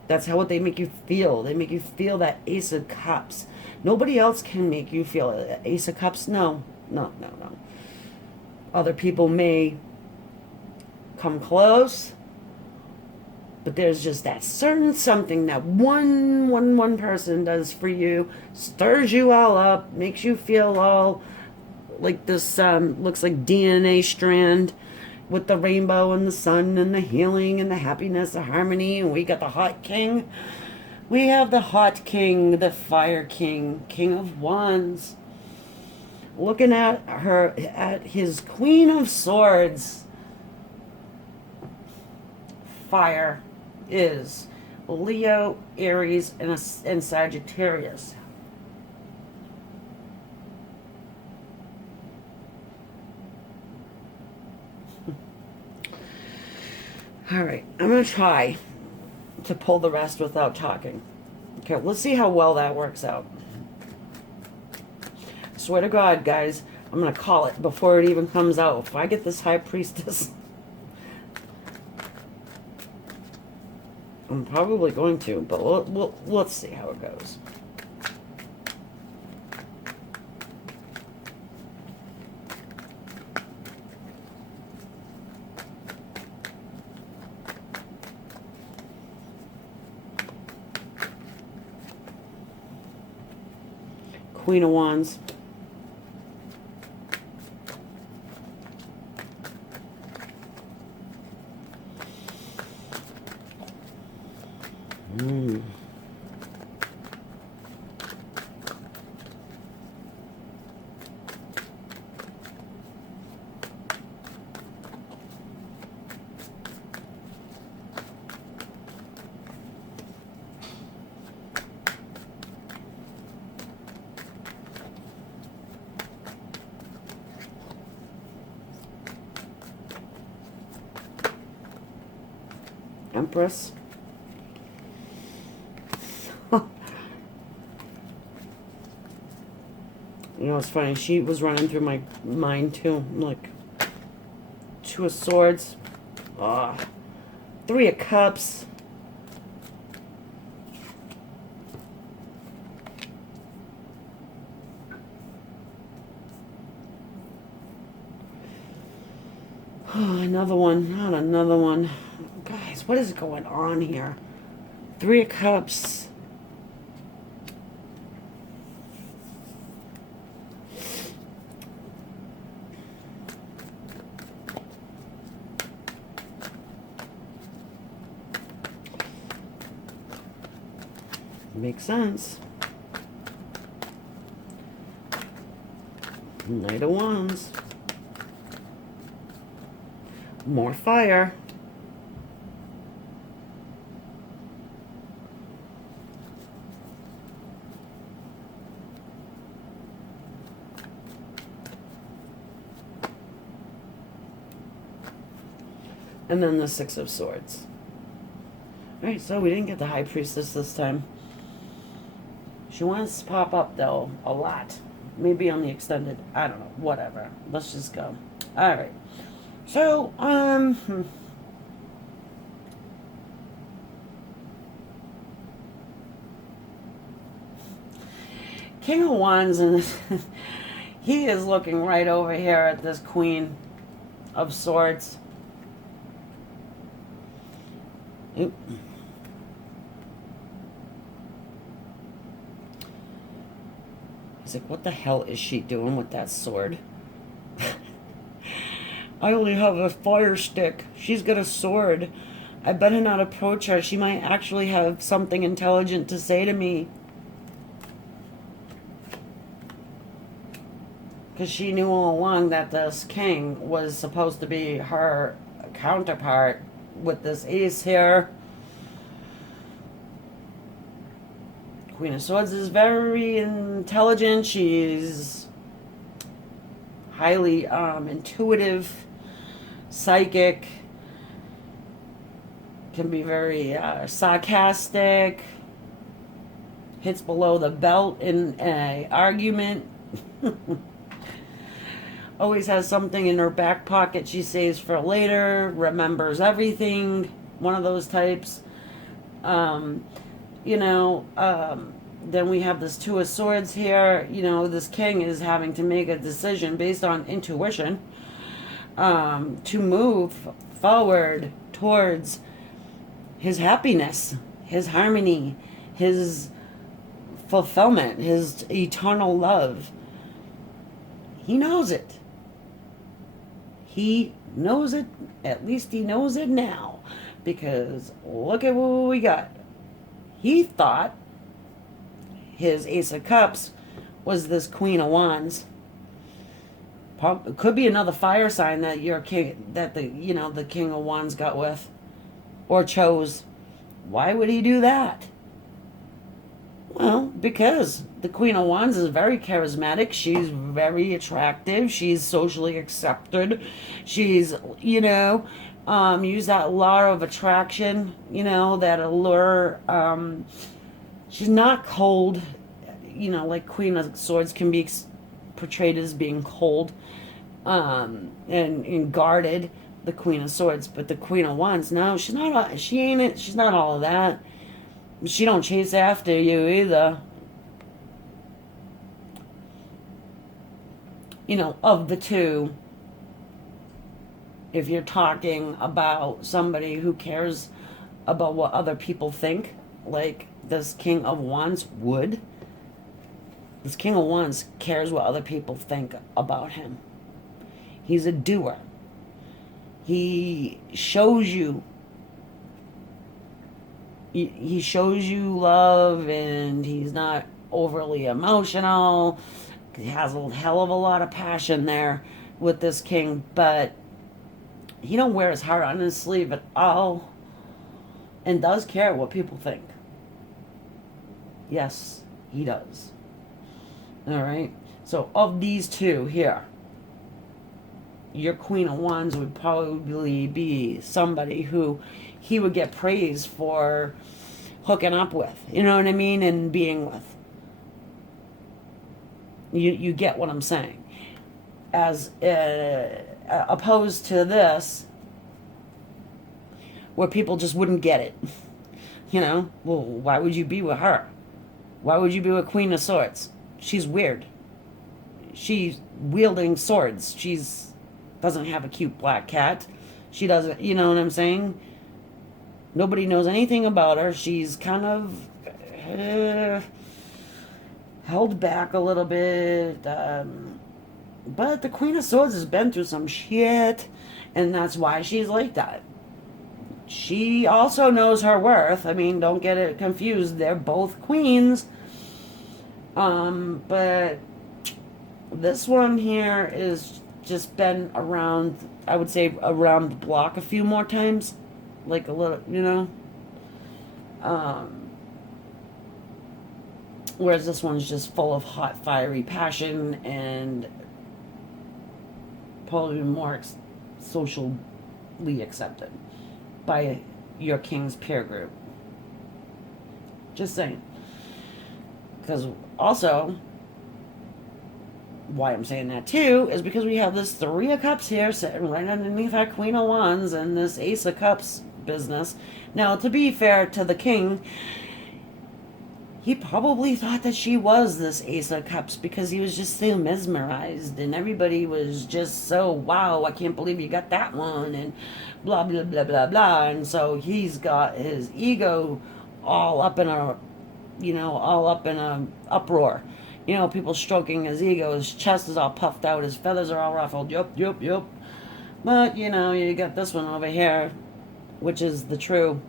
That's what they make you feel. They make you feel that Ace of Cups. Nobody else can make you feel it. Ace of Cups, no. Other people may come close, but there's just that certain something that one person does for you, stirs you all up, makes you feel all like this, looks like DNA strand with the rainbow and the sun and the healing and the happiness, the harmony. And we got the hot king. We have the hot king, the fire king, king of wands. Looking at his Queen of Swords. Fire is Leo, Aries, and Sagittarius. All right, I'm going to try to pull the rest without talking. Okay, let's see how well that works out. I swear to God, guys, I'm going to call it before it even comes out. If I get this High Priestess, I'm probably going to, but let's see how it goes. Queen of Wands. Mm. Empress. You know, it's funny. She was running through my mind too. Like, Two of Swords. Three of Cups. Another one. Not another one. Guys, what is going on here? Three of Cups. Makes sense. Knight of Wands. More fire. And then the Six of Swords. Alright, so we didn't get the High Priestess this time. She wants to pop up, though, a lot. Maybe on the extended, I don't know, whatever. Let's just go. Alright. So, King of Wands, and he is looking right over here at this Queen of Swords. Oop. He's like, what the hell is she doing with that sword? I only have a fire stick. She's got a sword. I better not approach her. She might actually have something intelligent to say to me. Because she knew all along that this king was supposed to be her counterpart with this ace here. Queen of Swords is very intelligent. She's highly intuitive, psychic, can be very sarcastic, hits below the belt in an argument. Always has something in her back pocket she saves for later, remembers everything, one of those types. Then we have this Two of Swords here. You know, this king is having to make a decision based on intuition to move forward towards his happiness, his harmony, his fulfillment, his eternal love. He knows it. He knows it. At least he knows it now. Because look at what we got. He thought his Ace of Cups was this Queen of Wands. Could be another fire sign that your king, that the King of Wands got with, or chose. Why would he do that? Well, because the Queen of Wands is very charismatic. She's very attractive. She's socially accepted. She's, use that law of attraction, that allure. She's not cold, like Queen of Swords can be portrayed as being cold and guarded, the Queen of Swords. But the Queen of Wands, no, she's not. She's not all of that. She don't chase after you either. Of the two, if you're talking about somebody who cares about what other people think, like this King of Wands would, this King of Wands cares what other people think about him. He's a doer. He shows you, he shows you love, and he's not overly emotional. He has a hell of a lot of passion there with this king, but he don't wear his heart on his sleeve at all, and does care what people think. Yes, he does. All right. So of these two here, your Queen of Wands would probably be somebody who he would get praise for hooking up with. You know what I mean? And being with. You get what I'm saying. As opposed to this, where people just wouldn't get it. You know? Well, why would you be with her? Why would you be with Queen of Swords? She's weird. She's wielding swords. She's doesn't have a cute black cat. She doesn't, you know what I'm saying? Nobody knows anything about her. She's kind of held back a little bit. But the Queen of Swords has been through some shit, and that's why she's like that. She also knows her worth. I mean, don't get it confused. They're both queens. But this one here is just been around, I would say, around the block a few more times. Like a little, you know. Whereas this one's just full of hot, fiery passion and probably more socially accepted by your king's peer group. Just saying. Because also, why I'm saying that too is because we have this Three of Cups here sitting right underneath our Queen of Wands and this Ace of Cups business. Now, to be fair to the king, he probably thought that she was this Ace of Cups because he was just so mesmerized, and everybody was just so, wow, I can't believe you got that one, and blah, blah, blah, blah, blah. And so he's got his ego all up in a, you know, all up in a uproar. You know, people stroking his ego. His chest is all puffed out. His feathers are all ruffled. Yup, yup, yup. But, you know, you got this one over here, which is the true.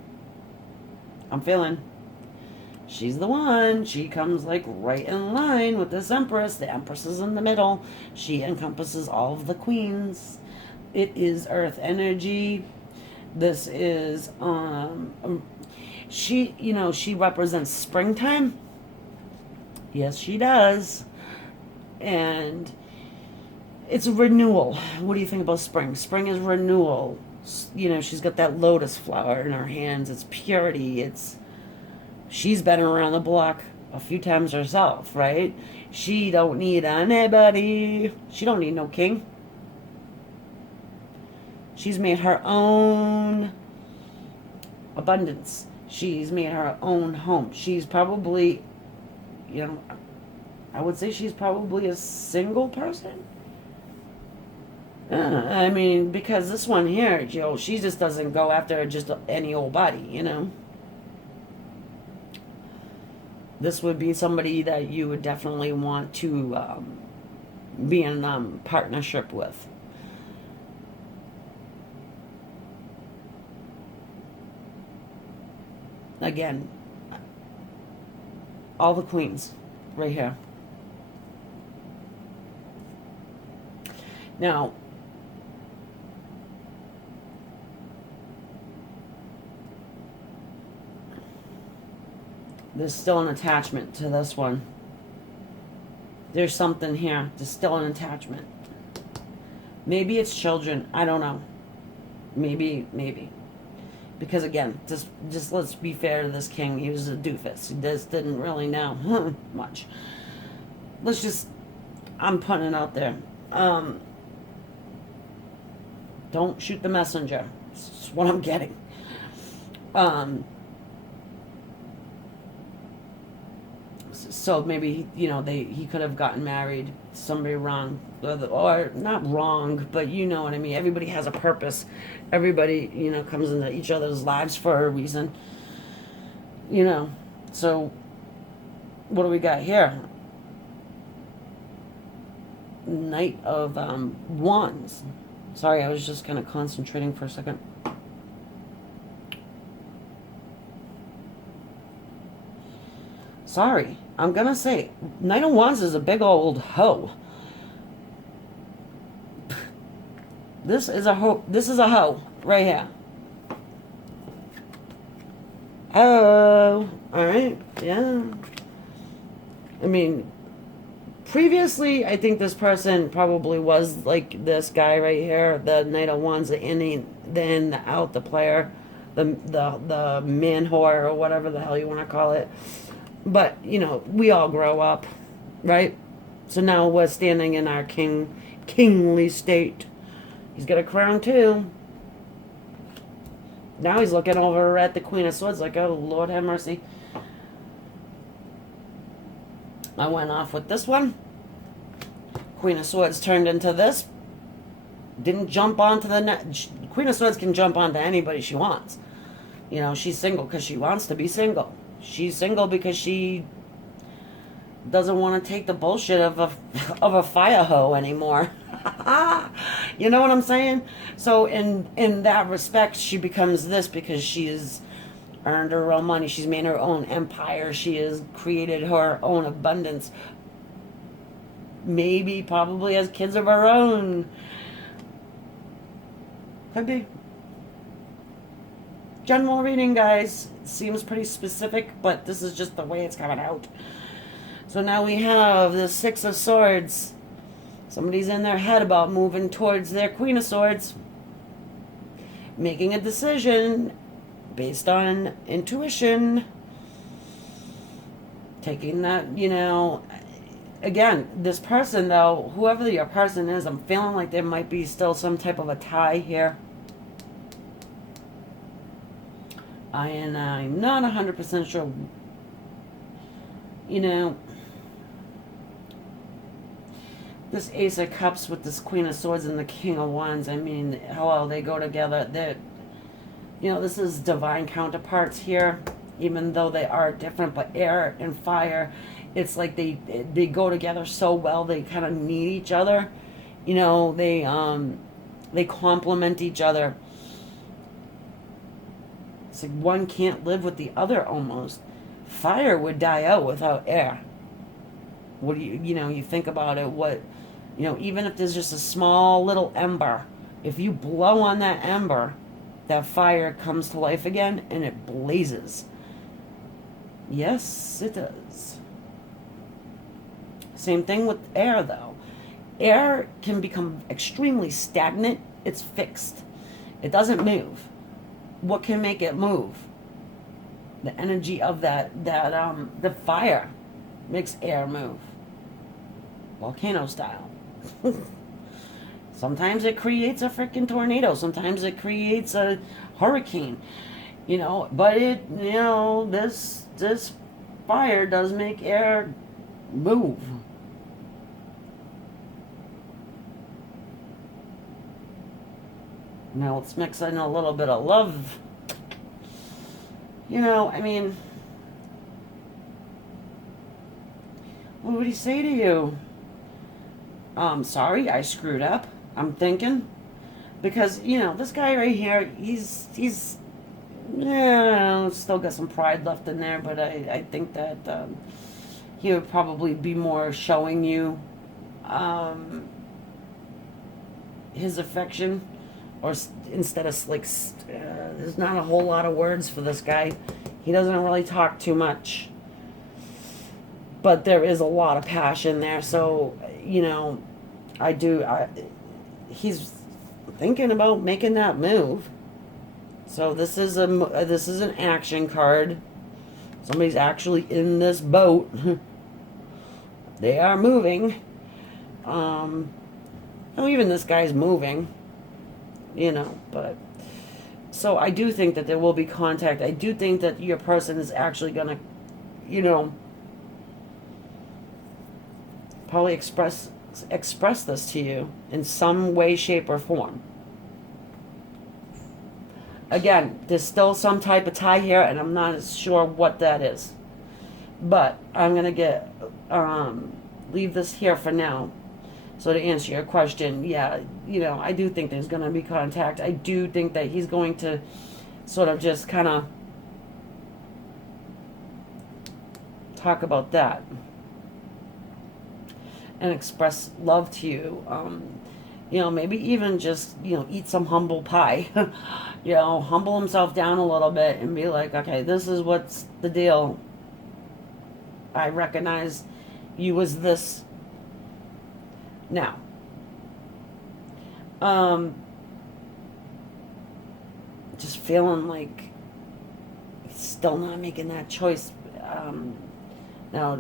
I'm feeling. She's the one. She comes, like, right in line with this Empress. The Empress is in the middle. She encompasses all of the queens. It is Earth energy. This is, she, you know, she represents springtime. Yes, she does. And it's a renewal. What do you think about spring? Spring is renewal. You know, she's got that lotus flower in her hands. It's purity. She's been around the block a few times herself, right? She don't need anybody. She don't need no king. She's made her own abundance. She's made her own home. She's probably, you know, I would say she's probably a single person. I mean, because this one here, Joe, she just doesn't go after just any old body, you know. This would be somebody that you would definitely want to be in partnership with. Again, all the queens right here. Now, there's still an attachment to this one. There's something here. There's still an attachment. Maybe it's children. I don't know. Maybe. Because again, just let's be fair to this king. He was a doofus. He just didn't really know much. Let's just, I'm putting it out there. Don't shoot the messenger. That's what I'm getting. So maybe, you know, he could have gotten married somebody wrong, or not wrong, but you know what I mean. Everybody has a purpose. Everybody, you know, comes into each other's lives for a reason. You know, so what do we got here? Knight of Wands. Sorry, I was just kind of concentrating for a second. Sorry, I'm gonna say Knight of Wands is a big old hoe. This is a hoe. This is a hoe right here. Oh, all right, yeah. I mean, previously, I think this person probably was like this guy right here, the Knight of Wands, the inning, then the out, the player, the man whore or whatever the hell you want to call it. But you know, we all grow up, right? So now we're standing in our kingly state. He's got a crown too. Now he's looking over at the Queen of Swords like, oh, Lord have mercy. I went off with this one. Queen of Swords turned into this. Didn't jump onto the net. Queen of Swords can jump onto anybody she wants. You know, she's single because she wants to be single. She's single because she doesn't want to take the bullshit of a fire hoe anymore. You know what I'm saying? So in that respect, she becomes this because she's earned her own money. She's made her own empire. She has created her own abundance. Maybe, probably has kids of her own. Could be. General reading, guys. Seems pretty specific, but this is just the way it's coming out. So now we have the Six of Swords. Somebody's in their head about moving towards their Queen of Swords. Making a decision based on intuition. Taking that, you know. Again, this person, though, whoever your person is, I'm feeling like there might be still some type of a tie here. And I'm not 100% sure. You know, this Ace of Cups with this Queen of Swords and the King of Wands, I mean, hello, they go together. You know, this is divine counterparts here, even though they are different, but air and fire, it's like they go together so well. They kind of need each other. You know, they complement each other. It's like one can't live with the other almost. Fire would die out without air. What do you know, you think about it, what, you know, even if there's just a small little ember, if you blow on that ember, that fire comes to life again and it blazes. Yes, it does. Same thing with air, though. Air can become extremely stagnant. It's fixed. It doesn't move. What can make it move? The energy of the fire makes air move. Volcano style. Sometimes it creates a freaking tornado. Sometimes it creates a hurricane. You know, but it, you know, this fire does make air move. Now let's mix in a little bit of love. You know, I mean, what would he say to you? Sorry, I screwed up. I'm thinking. Because, you know, this guy right here, he's yeah, still got some pride left in there, but I think that he would probably be more showing you his affection. Or instead of, like, there's not a whole lot of words for this guy. He doesn't really talk too much. But there is a lot of passion there. So, you know, he's thinking about making that move. So this is an action card. Somebody's actually in this boat. They are moving. Oh, even this guy's moving. You know, but so I do think that there will be contact. I do think that your person is actually gonna, you know, probably express this to you in some way, shape, or form. Again, there's still some type of tie here, and I'm not as sure what that is. But I'm gonna leave this here for now. So to answer your question, yeah, you know, I do think there's going to be contact. I do think that he's going to sort of just kind of talk about that and express love to you. You know, maybe even just, you know, eat some humble pie. You know, humble himself down a little bit and be like, okay, this is what's the deal. I recognize you as this now. Just feeling like he's still not making that choice. Now,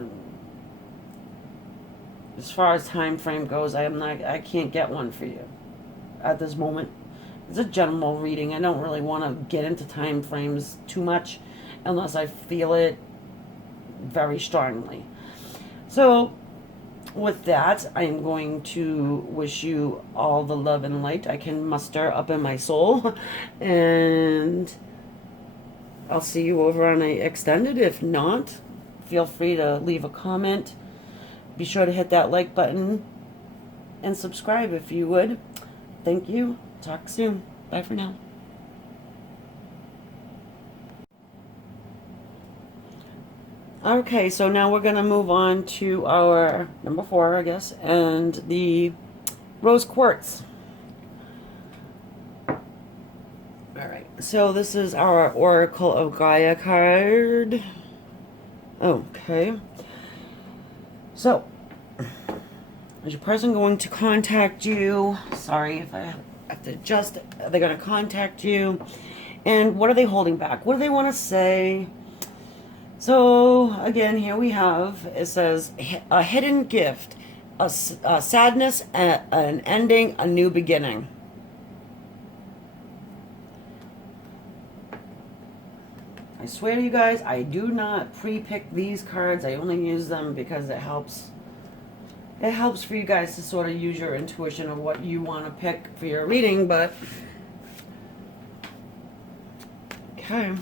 as far as time frame goes, I can't get one for you at this moment. It's a general reading. I don't really want to get into time frames too much unless I feel it very strongly. So, with that, I'm going to wish you all the love and light I can muster up in my soul. And I'll see you over on a extended. If not, feel free to leave a comment. Be sure to hit that like button and subscribe if you would. Thank you. Talk soon. Bye for now. Okay, so now we're going to move on to our number 4, I guess, and the rose quartz. Alright, so this is our Oracle of Gaia card. Okay. So, is your person going to contact you? Sorry if I have to adjust it. Are they going to contact you? And what are they holding back? What do they want to say? So, again, here we have, it says, a hidden gift, a sadness, an ending, a new beginning. I swear to you guys, I do not pre-pick these cards. I only use them because it helps. It helps for you guys to sort of use your intuition of what you want to pick for your reading, but... Okay.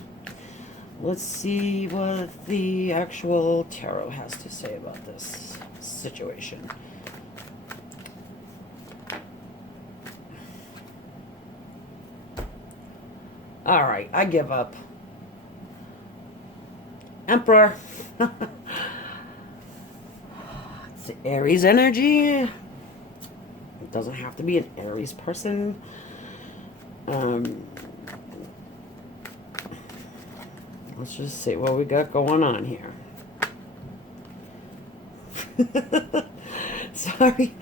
Let's see what the actual tarot has to say about this situation. Alright, I give up. Emperor. It's Aries energy. It doesn't have to be an Aries person. Let's just see what we got going on here. Sorry.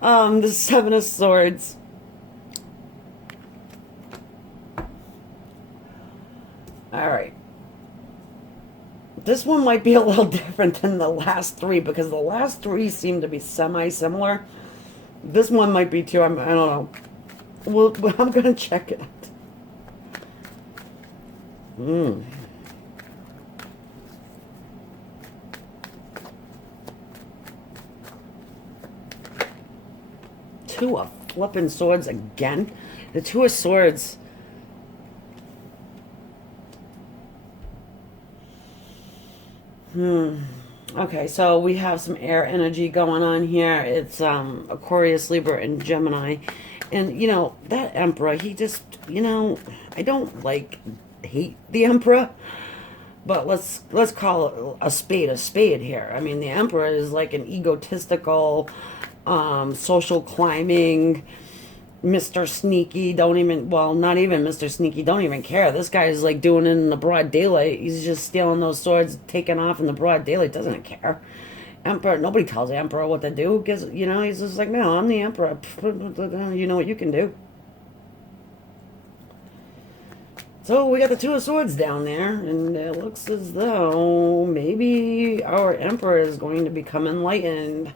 The Seven of Swords. Alright. This one might be a little different than the last 3 because the last 3 seem to be semi-similar. This one might be too. I don't know. Well, I'm going to check it. Two of flipping swords again. The Two of Swords. Okay, so we have some air energy going on here. It's Aquarius, Libra, and Gemini. And, you know, that Emperor, he just, you know, I don't, hate the Emperor. But let's call a spade here. I mean, the Emperor is like an egotistical, social climbing, Mr. Sneaky, not even Mr. Sneaky, don't even care. This guy is like doing it in the broad daylight. He's just stealing those swords, taking off in the broad daylight, doesn't care. Emperor, nobody tells the Emperor what to do, because, you know, he's just like, no, I'm the Emperor. You know what you can do. So we got the Two of Swords down there, and it looks as though maybe our Emperor is going to become enlightened.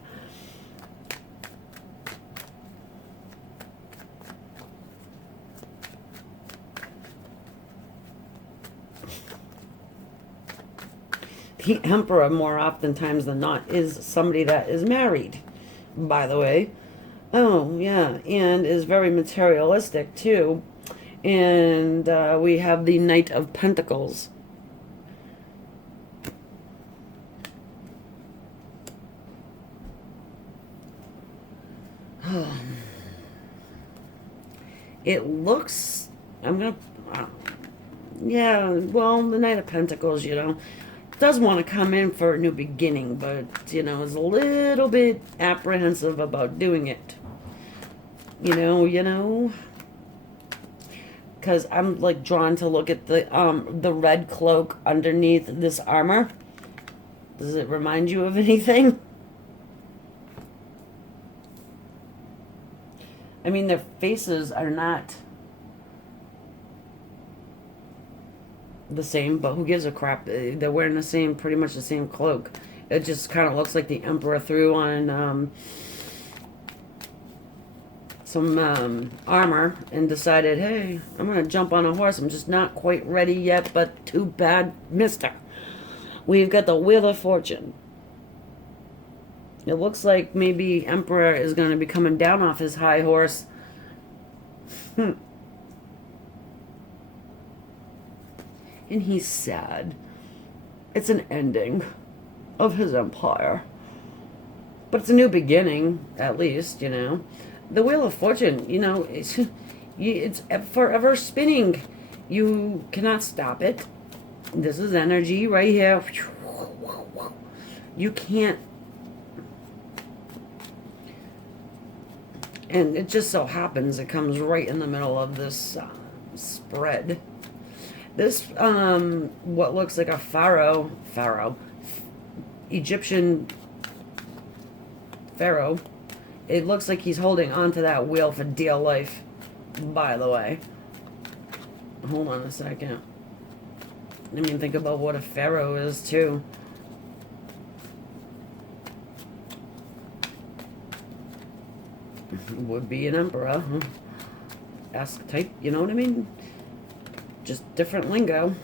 The Emperor, more oftentimes than not, is somebody that is married, by the way. Oh, yeah, and is very materialistic, too. And we have the Knight of Pentacles. It looks... yeah, well, the Knight of Pentacles, you know. does want to come in for a new beginning, but, is a little bit apprehensive about doing it. Because I'm, like, drawn to look at the red cloak underneath this armor. Does it remind you of anything? I mean, their faces are not the same, but who gives a crap? They're wearing pretty much the same cloak. It just kind of looks like the Emperor threw on some armor and decided, hey, I'm going to jump on a horse. I'm just not quite ready yet, but too bad, mister. We've got the Wheel of Fortune. It looks like maybe Emperor is going to be coming down off his high horse. And he's sad. It's an ending of his empire. But it's a new beginning, at least, The Wheel of Fortune, it's forever spinning. You cannot stop it. This is energy right here. You can't. And it just so happens it comes right in the middle of this spread. This, what looks like a pharaoh, Egyptian pharaoh. It looks like he's holding onto that wheel for dear life, by the way. Hold on a second. I mean, think about what a pharaoh is, too. Would be an emperor. Ask type, you know what I mean? Just different lingo.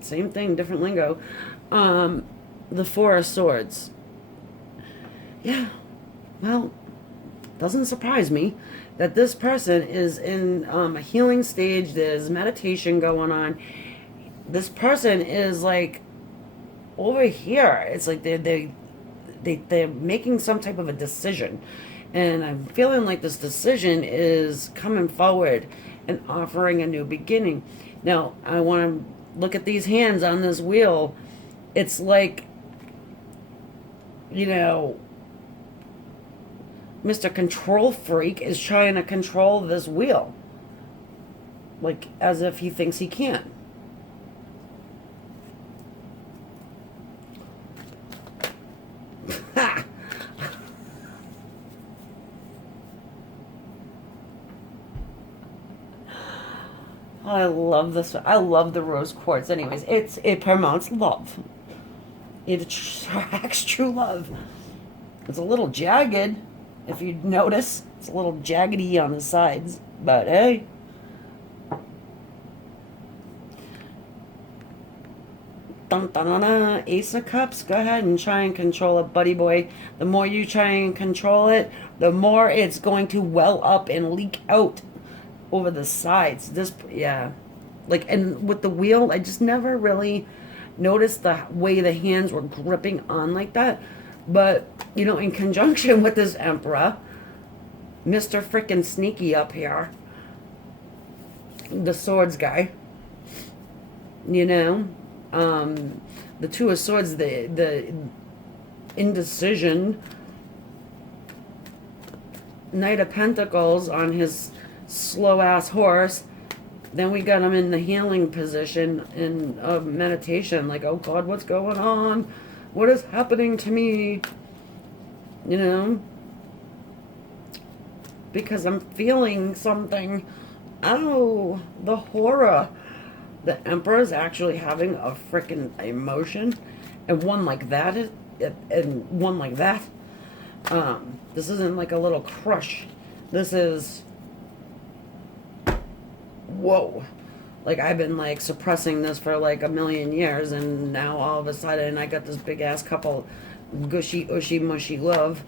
Same thing, different lingo. The Four of Swords. Yeah, well, doesn't surprise me that this person is in a healing stage. There's meditation going on. This person is like over here. It's like they're making some type of a decision. And I'm feeling like this decision is coming forward and offering a new beginning. Now, I want to look at these hands on this wheel. It's like, Mr. Control Freak is trying to control this wheel. Like, as if he thinks he can. I love this. I love the rose quartz. Anyways, it promotes love. It attracts true love. It's a little jagged, if you notice. It's a little jaggedy on the sides, but hey. Dun, dun, dun, dun. Ace of Cups. Go ahead and try and control it, buddy boy. The more you try and control it, the more it's going to well up and leak out over the sides. Yeah. Like, and with the wheel, I just never really noticed the way the hands were gripping on like that. But, in conjunction with this Emperor, Mr. Frickin' Sneaky up here, the swords guy, the Two of Swords, the indecision, Knight of Pentacles on his slow-ass horse. Then we got him in the healing position in meditation, like, oh God, what's going on? What is happening to me? Because I'm feeling something. Oh, the horror. The Emperor's actually having a freaking emotion, and one like that and one like that. This isn't like a little crush. This is, whoa. Like, I've been like suppressing this for like a million years, and now all of a sudden I got this big ass couple gushy, ushy, mushy love.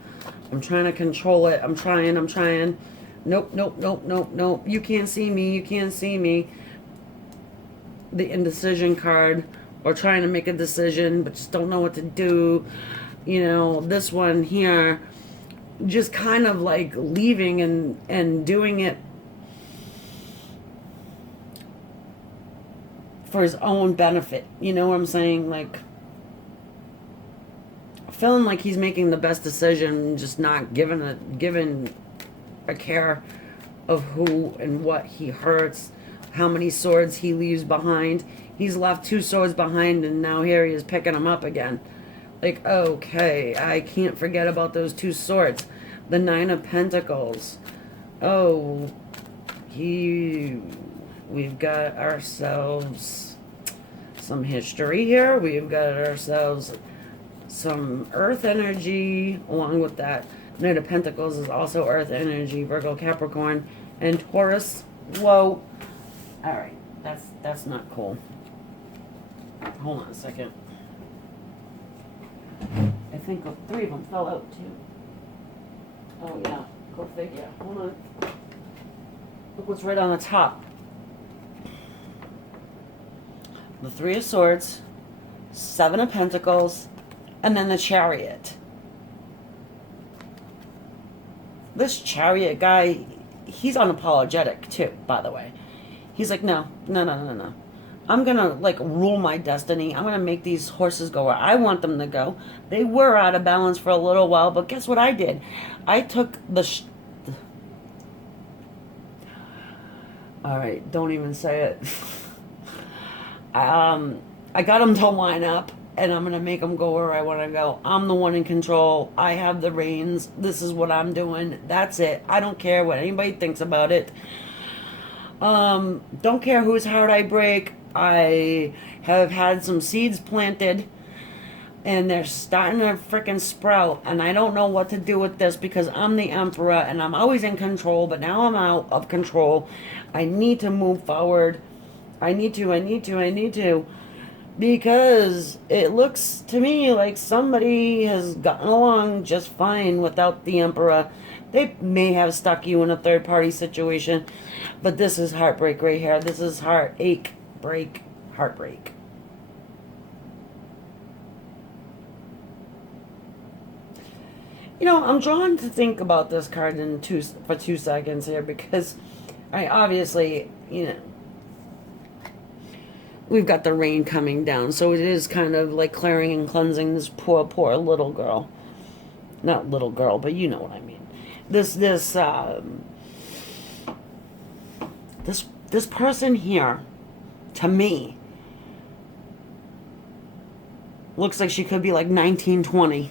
I'm trying to control it. I'm trying. Nope. You can't see me. The indecision card, or trying to make a decision but just don't know what to do. This one here, just kind of like leaving and doing it for his own benefit. You know what I'm saying? Like, feeling like he's making the best decision, just not giving a care of who and what he hurts, how many swords he leaves behind. He's left 2 swords behind, and now here he is picking them up again. Like, okay, I can't forget about those 2 swords. The 9 of Pentacles. Oh, we've got ourselves some history here. We've got ourselves some earth energy along with that. Knight of Pentacles is also earth energy. Virgo, Capricorn, and Taurus. Whoa. Alright, that's not cool. Hold on a second. I think 3 of them fell out too. Oh yeah, go figure. Hold on. Look what's right on the top. The 3 of Swords, 7 of Pentacles, and then the Chariot. This Chariot guy, he's unapologetic too, by the way. He's like, no. I'm gonna like rule my destiny. I'm gonna make these horses go where I want them to go. They were out of balance for a little while, but guess what I did? I took all right, don't even say it. I got them to line up, and I'm gonna make them go where I want to go. I'm the one in control. I have the reins. This is what I'm doing. That's it. I don't care what anybody thinks about it. Don't care whose heart I break. I have had some seeds planted, and they're starting to freaking sprout, and I don't know what to do with this because I'm the emperor and I'm always in control, but now I'm out of control. I need to move forward. I need to, because it looks to me like somebody has gotten along just fine without the emperor. They may have stuck you in a third party situation, but this is heartbreak right here. This is heartache, heartbreak. You know, I'm drawn to think about this card for 2 seconds here because obviously, we've got the rain coming down, so it is kind of like clearing and cleansing this poor little girl. Not little girl, but you know what I mean. This person here, to me, looks like she could be like 19, 20.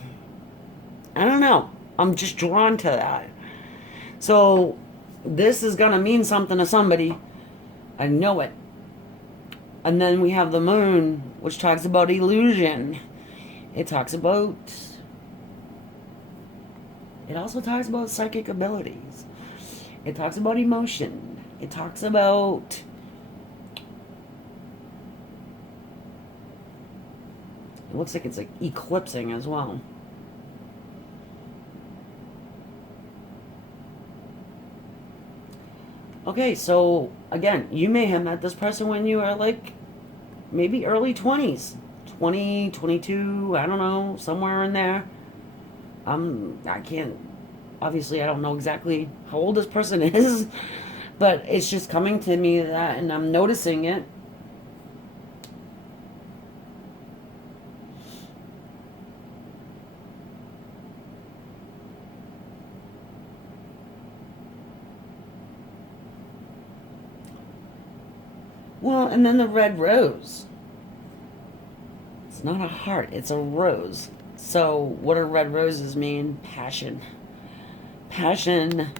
I don't know. I'm just drawn to that. So this is gonna mean something to somebody. I know it. And then we have the moon, which talks about illusion. It also talks about psychic abilities. It talks about emotion. It talks about it looks like it's like eclipsing as well. Okay, so again, you may have met this person when you were like maybe early 20s, 20, 22, I don't know, somewhere in there. Obviously I don't know exactly how old this person is, but it's just coming to me that, and I'm noticing it. Well, and then the red rose. It's not a heart, it's a rose. So what do red roses mean? Passion. Passion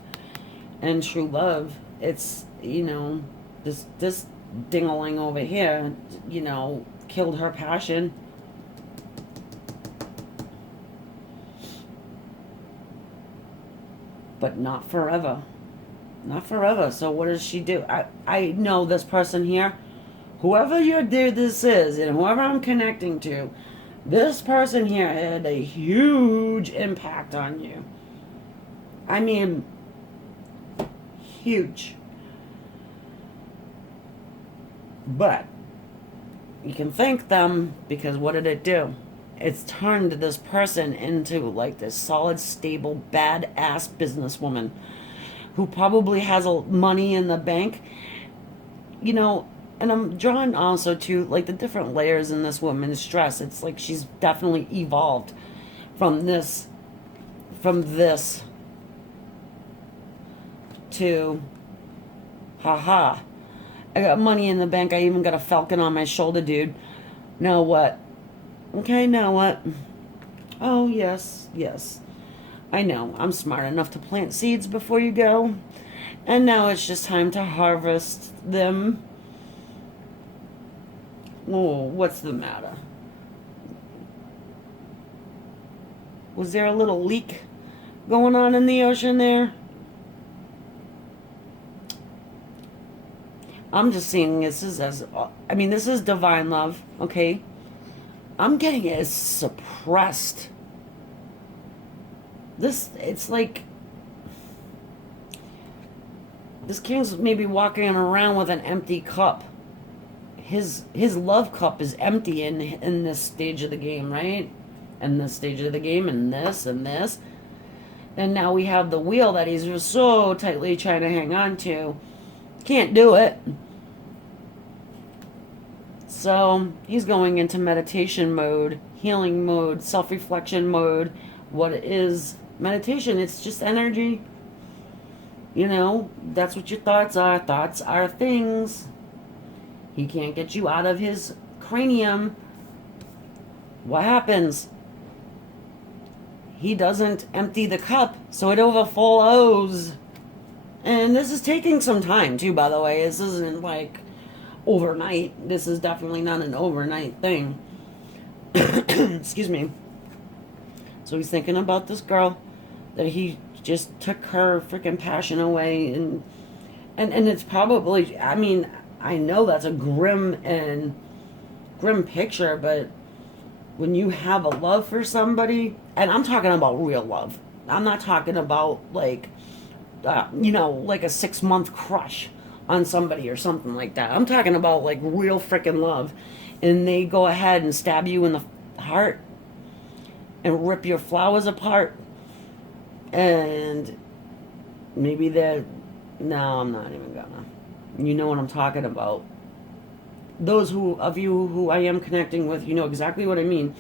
and true love. It's, this ding-a-ling over here, killed her passion. But not forever. Not forever. So what does she do? I know this person here, whoever your dude this is, and whoever I'm connecting to, this person here had a huge impact on you. I mean, huge. But you can thank them, because what did it do? It's turned this person into like this solid, stable, badass businesswoman who probably has money in the bank, and I'm drawn also to like the different layers in this woman's dress. It's like she's definitely evolved from this to, haha, I got money in the bank. I even got a falcon on my shoulder, dude. Now what? Okay, now what? Oh, yes, yes. I know, I'm smart enough to plant seeds before you go. And now it's just time to harvest them. Oh, what's the matter? Was there a little leak going on in the ocean there? I'm just seeing this this is divine love, okay? I'm getting it as suppressed. It's like this king's maybe walking around with an empty cup. His love cup is empty in this stage of the game, right? And this stage of the game, and this and this. And now we have the wheel that he's so tightly trying to hang on to. Can't do it. So he's going into meditation mode, healing mode, self-reflection mode. What is meditation? It's just energy. You know, that's what your thoughts are. Thoughts are things. He can't get you out of his cranium. What happens? He doesn't empty the cup, so it overflows. And this is taking some time, too, by the way. This isn't like overnight. This is definitely not an overnight thing. Excuse me. So he's thinking about this girl that he just took her freaking passion away, and it's probably, I know that's a grim picture, but when you have a love for somebody, and I'm talking about real love. I'm not talking about like a 6-month crush on somebody or something like that. I'm talking about like real freaking love, and they go ahead and stab you in the heart and rip your flowers apart, and maybe no, I'm not even gonna. You know what I'm talking about. Those of you who I am connecting with, you know exactly what I mean.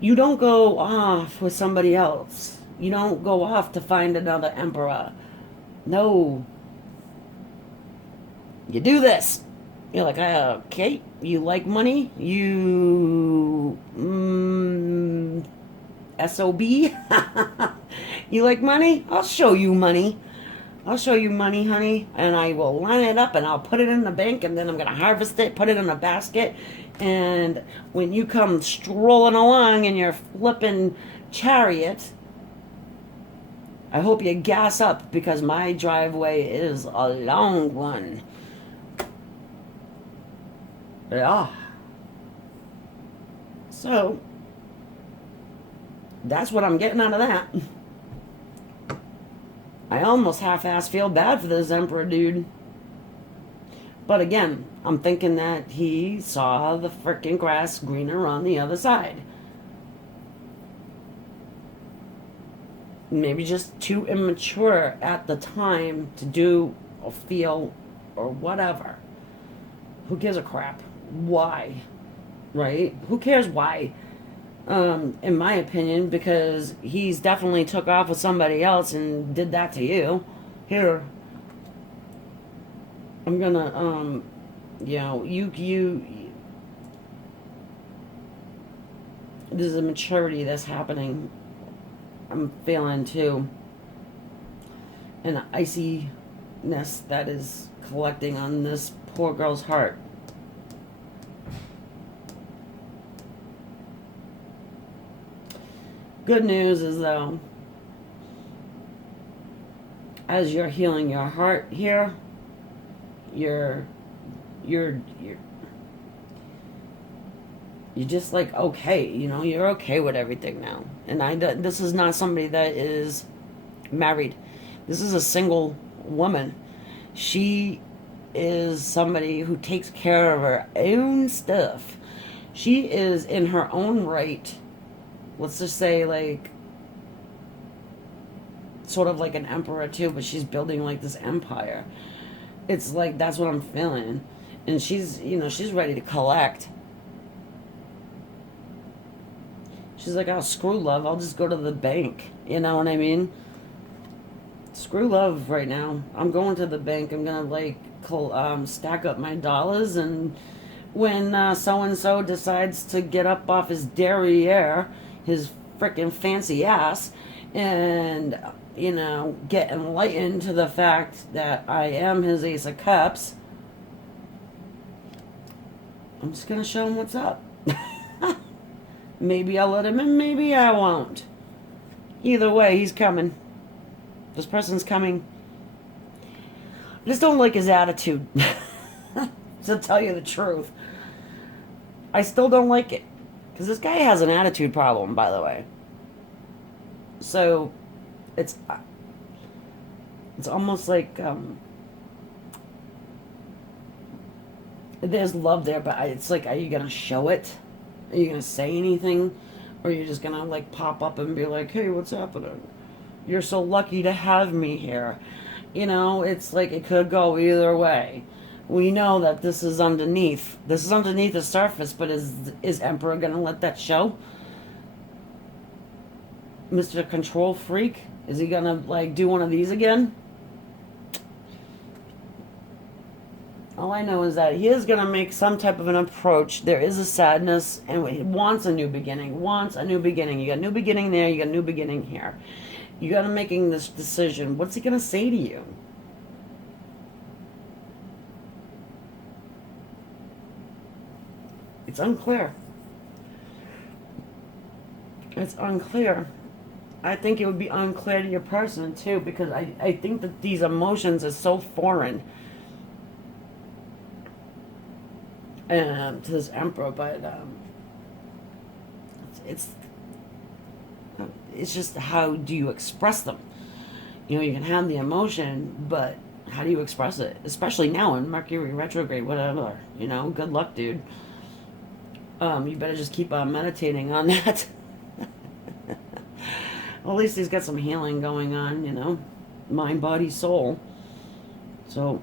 You don't go off with somebody else. You don't go off to find another emperor. No. You do this. You're like, okay, you like money? You, SOB? You like money? I'll show you money. I'll show you money, honey, and I will line it up and I'll put it in the bank, and then I'm going to harvest it, put it in a basket, and when you come strolling along in your flippin' chariot, I hope you gas up, because my driveway is a long one. Yeah. So, that's what I'm getting out of that. I almost half-ass feel bad for this emperor dude. But again, I'm thinking that he saw the frickin' grass greener on the other side. Maybe just too immature at the time to do or feel or whatever. Who gives a crap? Why? Right? Who cares why? In my opinion, because he's definitely took off with somebody else and did that to you. Here, I'm gonna, there's a maturity that's happening. I'm feeling too. An iciness that is collecting on this poor girl's heart. Good news is, though, as you're healing your heart here, you're just like okay, you're okay with everything now. And this is not somebody that is married. This is a single woman. She is somebody who takes care of her own stuff. She is in her own right. Let's just say, like, sort of like an emperor too, but she's building like this empire. It's like, that's what I'm feeling. And she's ready to collect. She's like, oh, screw love. I'll just go to the bank. You know what I mean? Screw love right now. I'm going to the bank. I'm going to, like, stack up my dollars. And when so-and-so decides to get up off his derriere, his frickin' fancy ass, and, you know, get enlightened to the fact that I am his Ace of Cups, I'm just going to show him what's up. Maybe I'll let him in, maybe I won't. Either way, he's coming. This person's coming. I just don't like his attitude. To tell you the truth. I still don't like it. Because this guy has an attitude problem, by the way. So, it's almost like, there's love there, but it's like, are you going to show it? Are you going to say anything? Or are you just going to, like, pop up and be like, hey, what's happening? You're so lucky to have me here. You know, it's like it could go either way. We know that this is underneath. This is underneath the surface, but is Emperor going to let that show? Mr. Control Freak? Is he going to, like, do one of these again? All I know is that he is going to make some type of an approach. There is a sadness, and he wants a new beginning. Wants a new beginning. You got a new beginning there. You got a new beginning here. You got to making this decision. What's he going to say to you? It's unclear. It's unclear. I think it would be unclear to your person, too, because I think that these emotions are so foreign to this Emperor, but it's just how do you express them? You know, you can have the emotion, but how do you express it? Especially now in Mercury retrograde, whatever. You know, good luck, dude. You better just keep meditating on that. Well, at least he's got some healing going on, you know. Mind, body, soul. So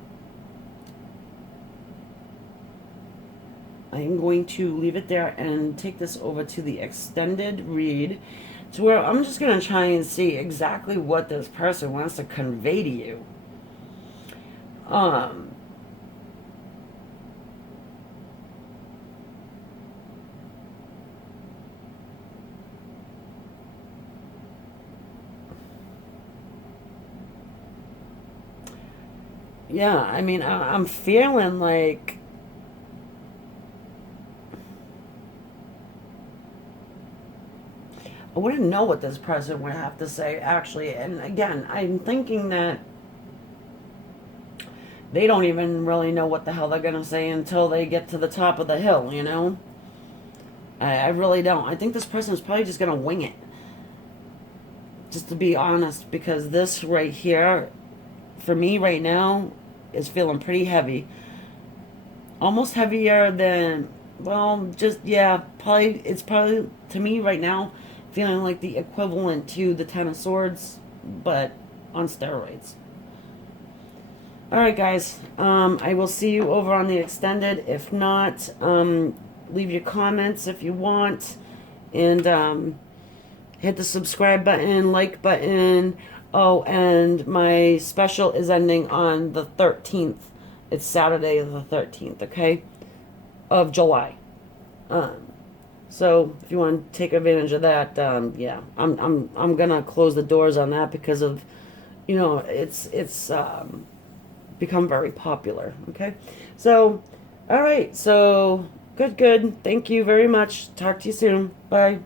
I'm going to leave it there and take this over to the extended read, to where I'm just going to try and see exactly what this person wants to convey to you. Yeah, I mean, I'm feeling like I wouldn't know what this person would have to say, actually. And again, I'm thinking that they don't even really know what the hell they're going to say until they get to the top of the hill, you know? I really don't. I think this person is probably just going to wing it. Just to be honest, because this right here, for me right now, is feeling pretty heavy. Almost heavier than, well, just, yeah, probably, it's probably, to me right now, feeling like the equivalent to the Ten of Swords, but on steroids. Alright, guys, I will see you over on the extended. If not, leave your comments if you want, and hit the subscribe button, like button. Oh, and my special is ending on the 13th. It's Saturday the 13th, okay, of July. So if you want to take advantage of that, yeah, I'm gonna close the doors on that because of, you know, it's become very popular. Okay, so all right, so good. Thank you very much. Talk to you soon. Bye.